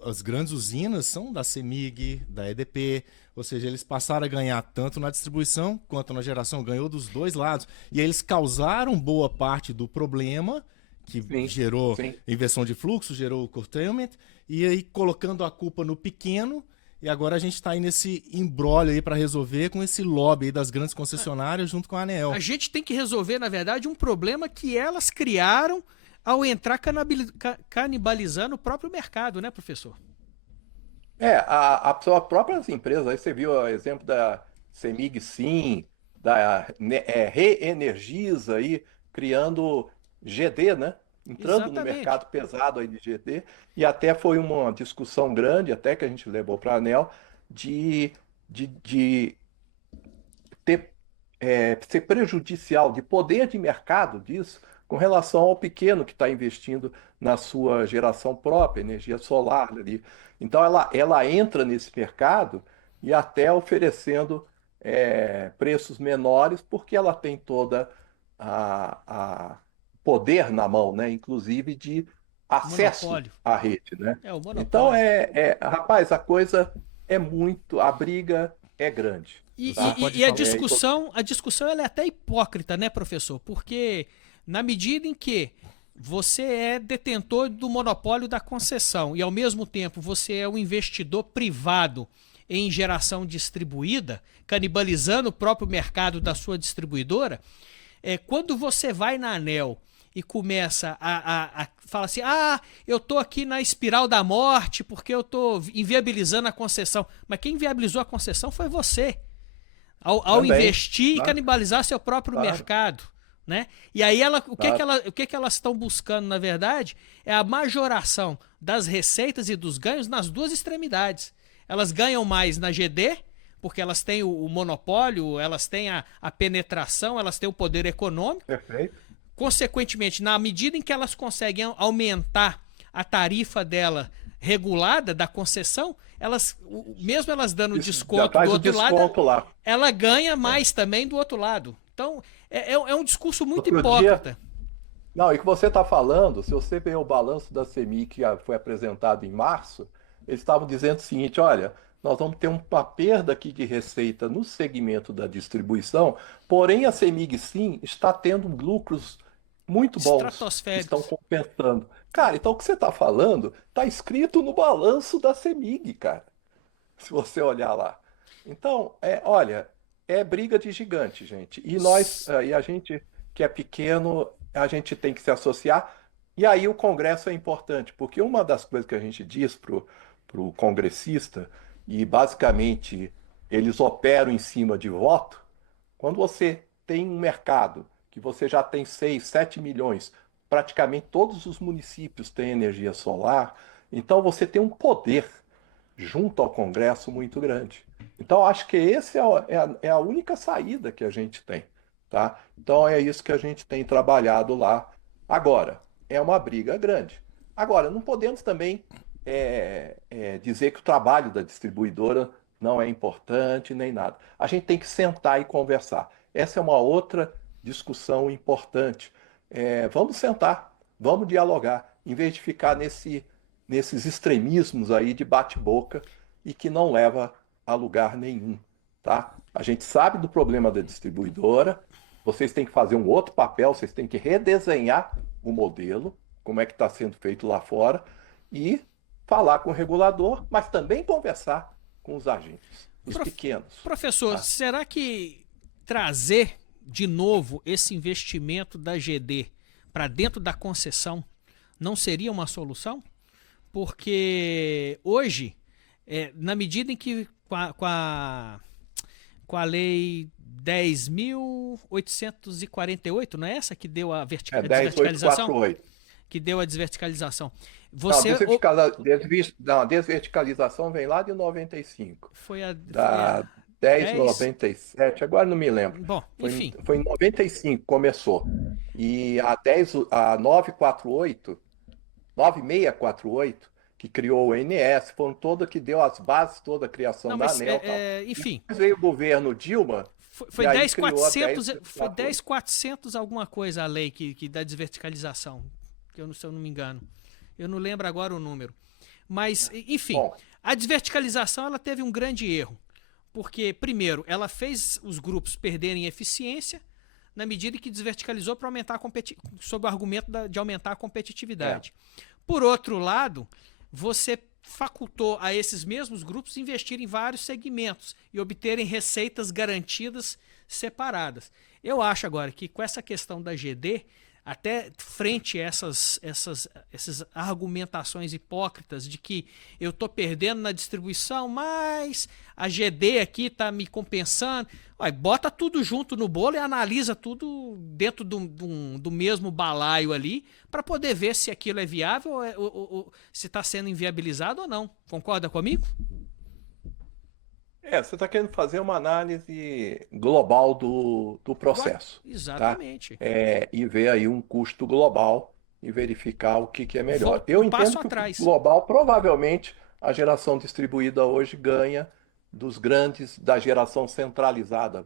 as grandes usinas são da CEMIG, da EDP, ou seja, eles passaram a ganhar tanto na distribuição quanto na geração, ganhou dos dois lados. E aí eles causaram boa parte do problema, que gerou inversão de fluxo, gerou o curtailment, e aí colocando a culpa no pequeno. E agora a gente está aí nesse imbróglio aí para resolver com esse lobby aí das grandes concessionárias junto com a ANEEL. A gente tem que resolver, na verdade, um problema que elas criaram ao entrar canibalizando o próprio mercado, né, professor? As próprias empresas, aí você viu o exemplo da CEMIG Sim, da Reenergiza aí, criando GD, né? Entrando no Exatamente. mercado pesado aí de GD, e até foi uma discussão grande, até que a gente levou para a ANEEL, de ter, ser prejudicial, de poder de mercado disso, com relação ao pequeno que está investindo na sua geração própria, energia solar ali. Então ela entra nesse mercado e até oferecendo preços menores, porque ela tem toda a poder na mão, né? Inclusive de acesso Monopólio. à rede, né? O Então monopólio. rapaz, a coisa é muito, a briga é grande. Tá? E a discussão ela é até hipócrita, né, professor? Porque na medida em que você é detentor do monopólio da concessão e ao mesmo tempo você é um investidor privado em geração distribuída, canibalizando o próprio mercado da sua distribuidora, quando você vai na ANEEL e começa a falar assim, eu tô aqui na espiral da morte porque eu tô inviabilizando a concessão. Mas quem inviabilizou a concessão foi você. Ao investir e canibalizar seu próprio mercado. Né? E aí o que elas estão buscando, na verdade, é a majoração das receitas e dos ganhos nas duas extremidades. Elas ganham mais na GD, porque elas têm o monopólio, elas têm a penetração, elas têm o poder econômico. Perfeito. Consequentemente, na medida em que elas conseguem aumentar a tarifa dela regulada da concessão, mesmo elas dando desconto do outro lado, ela ganha mais também do outro lado. Então, é um discurso muito hipócrita. Não, e que você está falando, se você ver o balanço da CEMIG que foi apresentado em março, eles estavam dizendo o seguinte, olha, nós vamos ter uma perda aqui de receita no segmento da distribuição, porém a CEMIG Sim está tendo lucros muito bons que estão compensando. Cara, então o que você está falando está escrito no balanço da CEMIG, cara. Se você olhar lá. Então, olha, é briga de gigante, gente. E a gente que é pequeno, a gente tem que se associar. E aí o Congresso é importante, porque uma das coisas que a gente diz pro congressista, e basicamente eles operam em cima de voto, quando você tem um mercado que você já tem 6, 7 milhões, praticamente todos os municípios têm energia solar, então você tem um poder junto ao Congresso muito grande. Então, acho que essa é a única saída que a gente tem. Tá? Então, é isso que a gente tem trabalhado lá. Agora, é uma briga grande. Agora, não podemos também dizer que o trabalho da distribuidora não é importante nem nada. A gente tem que sentar e conversar. Essa é uma outra discussão importante. Vamos sentar, vamos dialogar, em vez de ficar nesses extremismos aí de bate-boca e que não leva a lugar nenhum, tá? A gente sabe do problema da distribuidora, vocês têm que fazer um outro papel, vocês têm que redesenhar o modelo, como é que está sendo feito lá fora, e falar com o regulador, mas também conversar com os agentes, os pequenos. Professor, será que trazer de novo esse investimento da GD para dentro da concessão não seria uma solução? Porque hoje, na medida em que com a lei 10.848, não é essa que deu a desverticalização? 10.848. Que deu a desverticalização. Não, a desverticalização vem lá de 95. Foi a... 1097, agora não me lembro. Bom, enfim. Foi em 95 que começou. E a 9648, que criou o ONS, foi toda que deu as bases, toda a criação da ANEEL. Enfim. Depois veio o governo Dilma Foi e aí 10.400, foi 10.400. 10.400 alguma coisa a lei que dá desverticalização, que eu, se eu não me engano. Eu não lembro agora o número. Mas, enfim, Bom, a desverticalização ela teve um grande erro. Porque, primeiro, ela fez os grupos perderem eficiência na medida que desverticalizou para aumentar sob o argumento de aumentar a é, competitividade. Por outro lado, você facultou a esses mesmos grupos investirem em vários segmentos e obterem receitas garantidas separadas. Eu acho agora que com essa questão da GD, até frente a essas argumentações hipócritas de que eu estou perdendo na distribuição, mas a GD aqui está me compensando. Olha, bota tudo junto no bolo e analisa tudo dentro do mesmo balaio ali para poder ver se aquilo é viável ou se está sendo inviabilizado ou não. Concorda comigo? você está querendo fazer uma análise global do processo, tá? Exatamente. E ver aí um custo global e verificar o que, que é melhor. Eu Um entendo passo que o custo atrás. global, provavelmente, a geração distribuída hoje ganha dos grandes, da geração centralizada,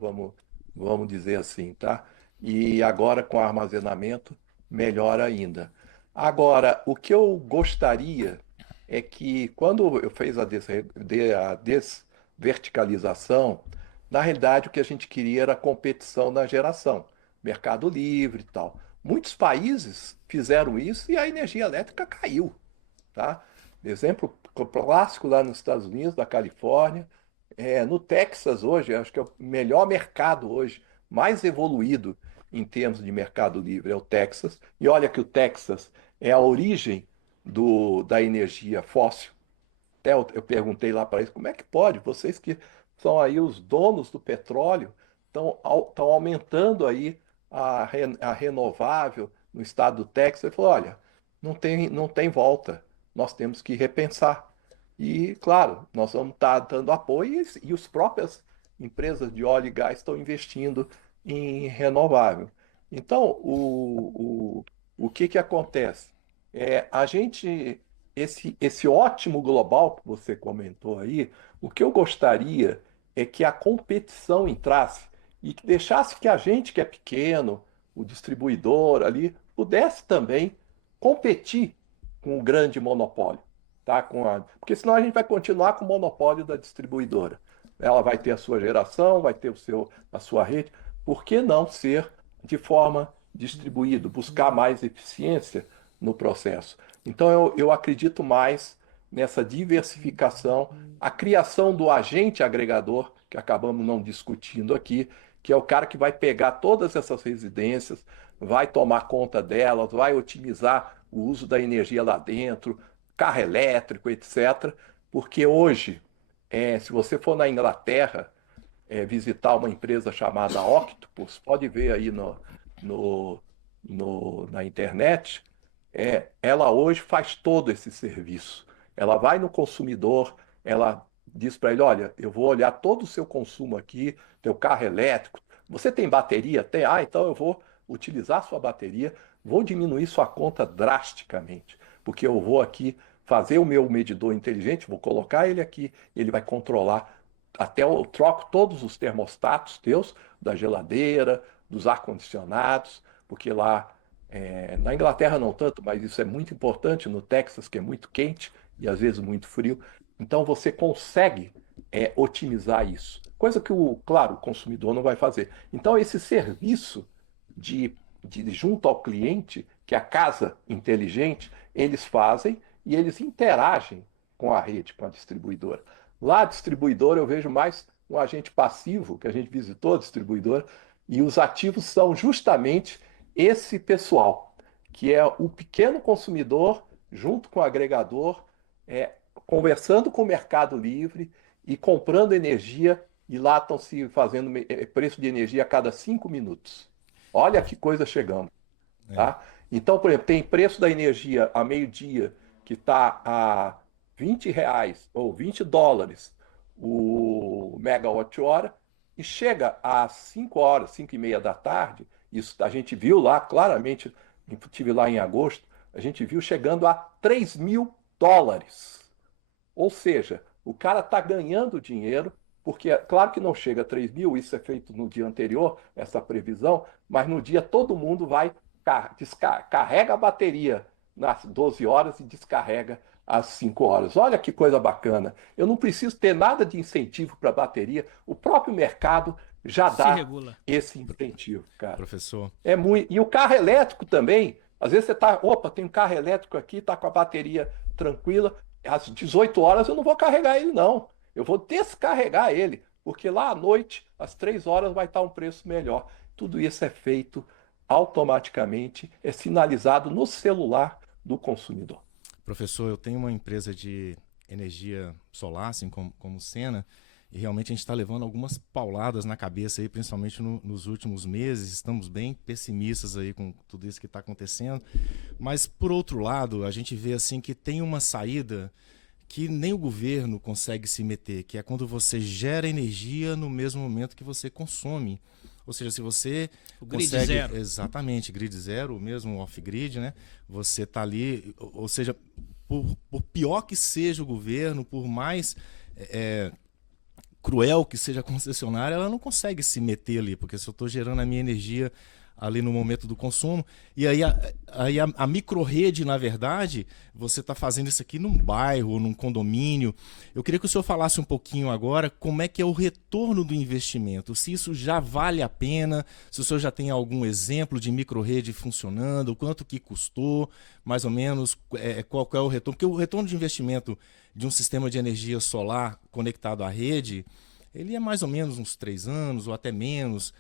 vamos dizer assim, tá? E agora com armazenamento, melhor ainda. Agora, o que eu gostaria é que quando eu fiz a desverticalização, na realidade o que a gente queria era competição na geração, mercado livre e tal. Muitos países fizeram isso e a energia elétrica caiu, tá? Exemplo clássico lá nos Estados Unidos, da Califórnia, no Texas hoje, acho que é o melhor mercado hoje, mais evoluído em termos de mercado livre, é o Texas. E olha que o Texas é a origem da energia fóssil. Até eu perguntei lá para eles, como é que pode? Vocês que são aí os donos do petróleo, estão aumentando aí a renovável no estado do Texas. Ele falou, olha, não tem volta. Nós temos que repensar. E, claro, nós vamos estar dando apoio e as próprias empresas de óleo e gás estão investindo em renovável. Então, o que que acontece? A gente esse ótimo global que você comentou aí, o que eu gostaria é que a competição entrasse e que deixasse que a gente que é pequeno, o distribuidor ali, pudesse também competir com o grande monopólio, tá? Porque senão a gente vai continuar com o monopólio da distribuidora. Ela vai ter a sua geração, vai ter a sua rede. Por que não ser de forma distribuída, buscar mais eficiência no processo? Então, eu acredito mais nessa diversificação, a criação do agente agregador, que acabamos não discutindo aqui, que é o cara que vai pegar todas essas residências, vai tomar conta delas, vai otimizar o uso da energia lá dentro, carro elétrico, etc. Porque hoje, se você for na Inglaterra, visitar uma empresa chamada Octopus, pode ver aí no, na internet, ela hoje faz todo esse serviço. Ela vai no consumidor, ela diz para ele: olha, eu vou olhar todo o seu consumo aqui, teu carro elétrico. Você tem bateria? Tem. Ah, então eu vou utilizar sua bateria, vou diminuir sua conta drasticamente, porque eu vou aqui fazer o meu medidor inteligente, vou colocar ele aqui, ele vai controlar. Até eu troco todos os termostatos teus, da geladeira, dos ar-condicionados, porque lá na Inglaterra não tanto, mas isso é muito importante no Texas, que é muito quente e às vezes muito frio. Então você consegue otimizar isso. Coisa que, claro, o consumidor não vai fazer. Então esse serviço junto ao cliente, que é a casa inteligente, eles fazem e eles interagem com a rede, com a distribuidora. Lá, a distribuidora, eu vejo mais um agente passivo, que a gente visitou a distribuidora, e os ativos são justamente esse pessoal, que é o pequeno consumidor, junto com o agregador, conversando com o Mercado Livre e comprando energia, e lá estão se fazendo preço de energia a cada 5 minutos. Olha que coisa chegando, tá? Então, por exemplo, tem preço da energia a meio-dia que está a R$ 20 ou US$ 20 o megawatt-hora e chega às 5 horas, 5 e meia da tarde, isso a gente viu lá claramente, estive lá em agosto, a gente viu chegando a US$ 3.000. Ou seja, o cara está ganhando dinheiro porque é claro que não chega a 3 mil, isso é feito no dia anterior, essa previsão, mas no dia todo mundo vai, carrega a bateria nas 12 horas e descarrega às 5 horas. Olha que coisa bacana. Eu não preciso ter nada de incentivo para a bateria, o próprio mercado já Se dá regula. esse incentivo, cara. Professor. É muito. E o carro elétrico também. Às vezes você tá, opa, tem um carro elétrico aqui, tá com a bateria tranquila. Às 18 horas eu não vou carregar ele, não. Eu vou descarregar ele, porque lá à noite, às 3 horas, vai estar um preço melhor. Tudo isso é feito automaticamente, é sinalizado no celular do consumidor. Professor, eu tenho uma empresa de energia solar, assim como Sena, e realmente a gente está levando algumas pauladas na cabeça aí, principalmente nos últimos meses. Estamos bem pessimistas aí com tudo isso que está acontecendo. Mas, por outro lado, a gente vê assim que tem uma saída que nem o governo consegue se meter, que é quando você gera energia no mesmo momento que você consome. Ou seja, se você O grid consegue... zero. Exatamente, grid zero, mesmo off-grid, né? Você está ali, ou seja, por pior que seja o governo, por mais cruel que seja a concessionária, ela não consegue se meter ali, porque se eu estou gerando a minha energia ali no momento do consumo, e aí a microrrede, na verdade, você está fazendo isso aqui num bairro, num condomínio. Eu queria que o senhor falasse um pouquinho agora como é que é o retorno do investimento, se isso já vale a pena, se o senhor já tem algum exemplo de microrrede funcionando, quanto que custou, mais ou menos, qual é o retorno, porque o retorno de investimento de um sistema de energia solar conectado à rede, ele é mais ou menos uns 3 anos ou até menos.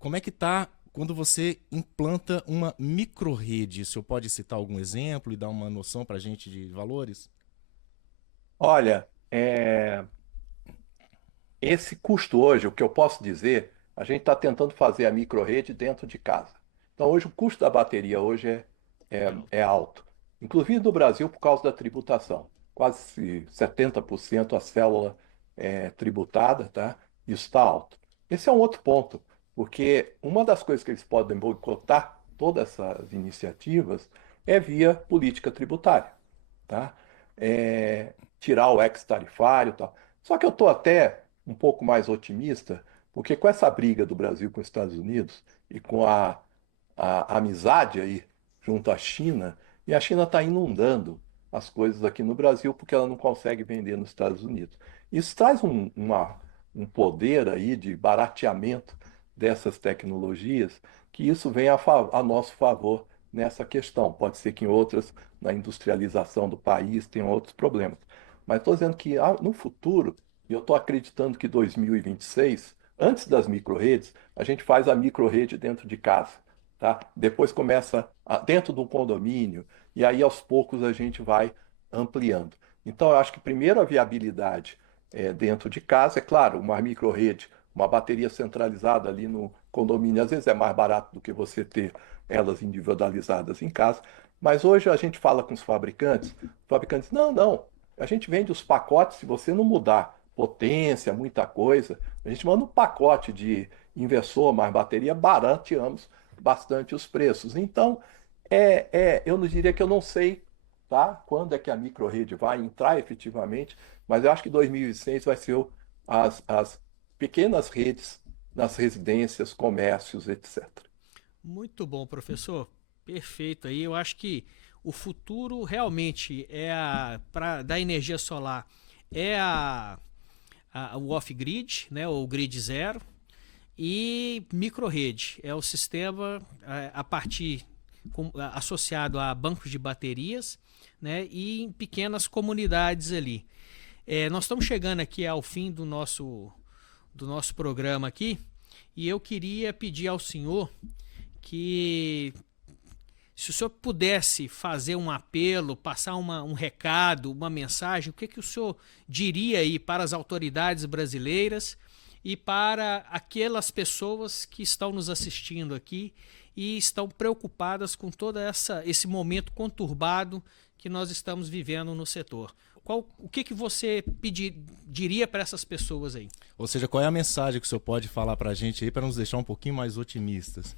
Como é que está quando você implanta uma microrrede? O senhor pode citar algum exemplo e dar uma noção para a gente de valores? Olha, esse custo hoje, o que eu posso dizer, a gente está tentando fazer a microrrede dentro de casa. Então hoje o custo da bateria hoje é alto. Inclusive no Brasil por causa da tributação. Quase 70% a célula é tributada, tá? Isso está alto. Esse é um outro ponto, porque uma das coisas que eles podem boicotar todas essas iniciativas é via política tributária, tá? Tirar o ex-tarifário e tal. Só que eu estou até um pouco mais otimista, porque com essa briga do Brasil com os Estados Unidos e com a amizade aí junto à China, e a China está inundando as coisas aqui no Brasil porque ela não consegue vender nos Estados Unidos. Isso traz um poder aí de barateamento dessas tecnologias, que isso vem a nosso favor nessa questão. Pode ser que em outras, na industrialização do país, tenham outros problemas. Mas estou dizendo que no futuro, e eu estou acreditando que 2026, antes das microrredes, a gente faz a microrrede dentro de casa, tá? Depois começa dentro de um condomínio, e aí aos poucos a gente vai ampliando. Então, eu acho que primeiro a viabilidade dentro de casa, é claro, uma microrrede, uma bateria centralizada ali no condomínio, às vezes é mais barato do que você ter elas individualizadas em casa, mas hoje a gente fala com os fabricantes, não, não, a gente vende os pacotes, se você não mudar potência, muita coisa, a gente manda um pacote de inversor mais bateria, barateamos bastante os preços. Então, eu não diria que eu não sei, tá? Quando é que a microrrede vai entrar efetivamente, mas eu acho que 2006 vai ser as pequenas redes nas residências, comércios, etc. Muito bom, professor. Perfeito aí. Eu acho que o futuro realmente da energia solar é o off-grid, né, o grid zero, e microrrede é o sistema associado a bancos de baterias, né, e em pequenas comunidades ali. Nós estamos chegando aqui ao fim do nosso programa aqui, e eu queria pedir ao senhor que, se o senhor pudesse fazer um apelo, passar um recado, uma mensagem, o que o senhor diria aí para as autoridades brasileiras e para aquelas pessoas que estão nos assistindo aqui e estão preocupadas com todo esse momento conturbado que nós estamos vivendo no setor? O que você diria para essas pessoas aí? Ou seja, qual é a mensagem que o senhor pode falar para a gente aí para nos deixar um pouquinho mais otimistas?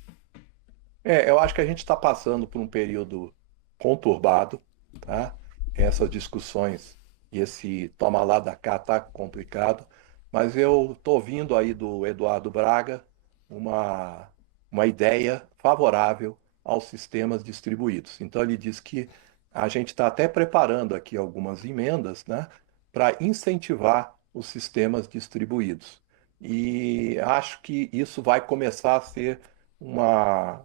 Eu acho que a gente está passando por um período conturbado, tá? Essas discussões e esse toma lá da cá tá complicado, mas eu estou ouvindo aí do Eduardo Braga uma, uma ideia favorável aos sistemas distribuídos. Então ele diz que a gente está até preparando aqui algumas emendas, né, para incentivar os sistemas distribuídos. E acho que isso vai começar a ser uma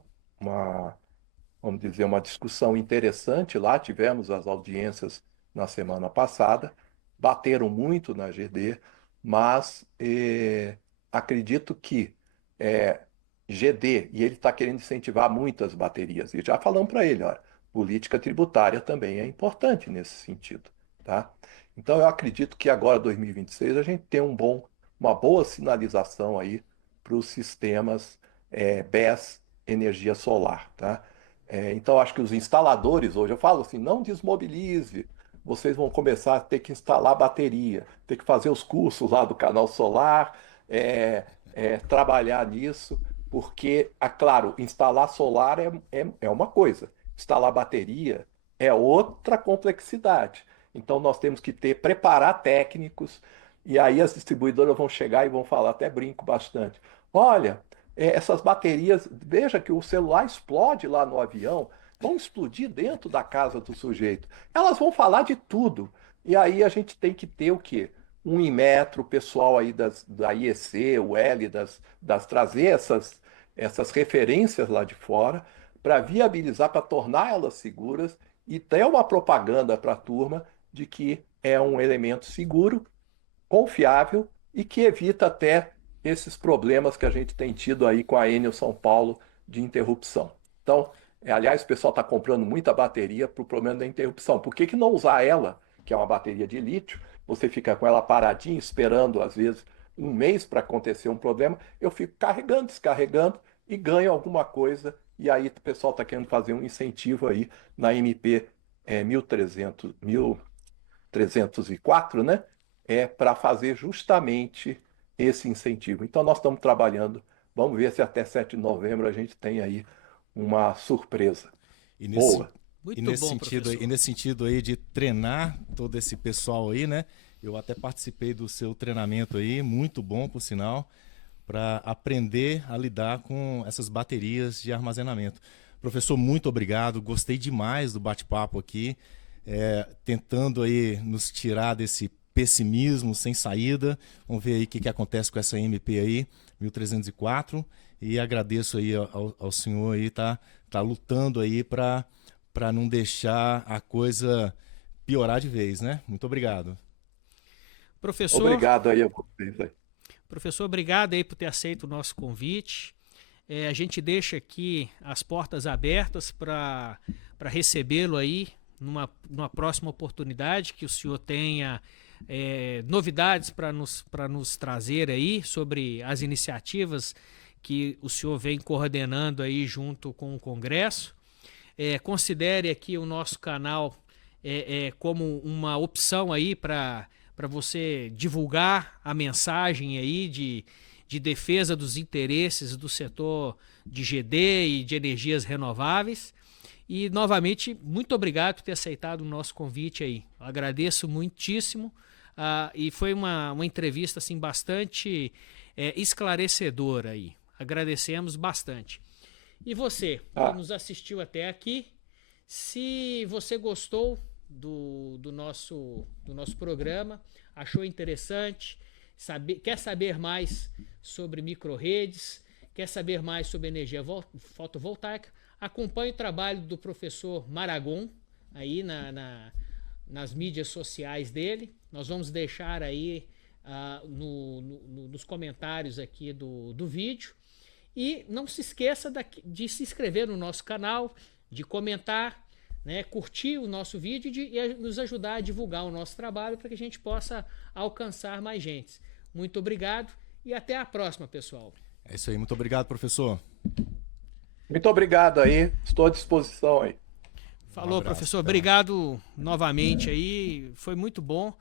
vamos dizer, uma discussão interessante lá. Tivemos as audiências na semana passada, bateram muito na GD, mas acredito que eh, GD, e ele está querendo incentivar muitas baterias, e já falamos para ele, olha, política tributária também é importante nesse sentido, tá? Então eu acredito que agora, 2026, a gente tem uma boa sinalização aí para os sistemas BESS energia solar, tá? Então, acho que os instaladores hoje, eu falo assim, não desmobilize, vocês vão começar a ter que instalar bateria, ter que fazer os cursos lá do canal solar, trabalhar nisso, porque, claro, instalar solar é uma coisa, instalar bateria é outra complexidade. Então, nós temos que preparar técnicos, e aí as distribuidoras vão chegar e vão falar, até brinco bastante, olha, essas baterias, veja que o celular explode lá no avião, vão explodir dentro da casa do sujeito. Elas vão falar de tudo. E aí a gente tem que ter o quê? Um Inmetro, o pessoal aí da IEC, o L, trazer essas referências lá de fora, para viabilizar, para tornar elas seguras e ter uma propaganda para a turma de que é um elemento seguro, confiável e que evita até esses problemas que a gente tem tido aí com a Enel São Paulo de interrupção. Então, aliás, o pessoal está comprando muita bateria para o problema da interrupção. Por que não usar ela, que é uma bateria de lítio? Você fica com ela paradinha, esperando, às vezes, um mês para acontecer um problema. Eu fico carregando, descarregando e ganho alguma coisa. E aí o pessoal está querendo fazer um incentivo aí na MP 1304, né? Para fazer justamente esse incentivo. Então, nós estamos trabalhando. Vamos ver se até 7 de novembro a gente tem aí uma surpresa E boa. Muito bom, professor. nesse sentido aí de treinar todo esse pessoal aí, né? Eu até participei do seu treinamento aí, muito bom, por sinal, para aprender a lidar com essas baterias de armazenamento. Professor, muito obrigado. Gostei demais do bate-papo aqui, tentando aí nos tirar desse pessimismo sem saída. Vamos ver aí o que acontece com essa MP aí, 1304. E agradeço aí ao senhor aí, tá lutando aí para não deixar a coisa piorar de vez, né? Muito obrigado. Professor, Obrigado aí a vocês aí. professor, obrigado aí por ter aceito o nosso convite. A gente deixa aqui as portas abertas para recebê-lo aí numa próxima oportunidade, que o senhor tenha novidades para nos trazer aí sobre as iniciativas que o senhor vem coordenando aí junto com o Congresso. Considere aqui o nosso canal como uma opção aí para você divulgar a mensagem aí de defesa dos interesses do setor de GD e de energias renováveis. E, novamente, muito obrigado por ter aceitado o nosso convite aí. Eu agradeço muitíssimo e foi uma entrevista assim, bastante esclarecedora aí. Agradecemos bastante. E você, que nos assistiu até aqui, se você gostou do nosso programa, achou interessante, quer saber mais sobre microrredes, quer saber mais sobre energia fotovoltaica, acompanhe o trabalho do professor Maragon aí nas mídias sociais dele. Nós vamos deixar aí nos comentários aqui do vídeo. E não se esqueça de se inscrever no nosso canal, de comentar, né, curtir o nosso vídeo e nos ajudar a divulgar o nosso trabalho para que a gente possa alcançar mais gente. Muito obrigado e até a próxima, pessoal. É isso aí, muito obrigado, professor. Muito obrigado aí, estou à disposição aí. Falou, professor. Obrigado novamente aí, foi muito bom.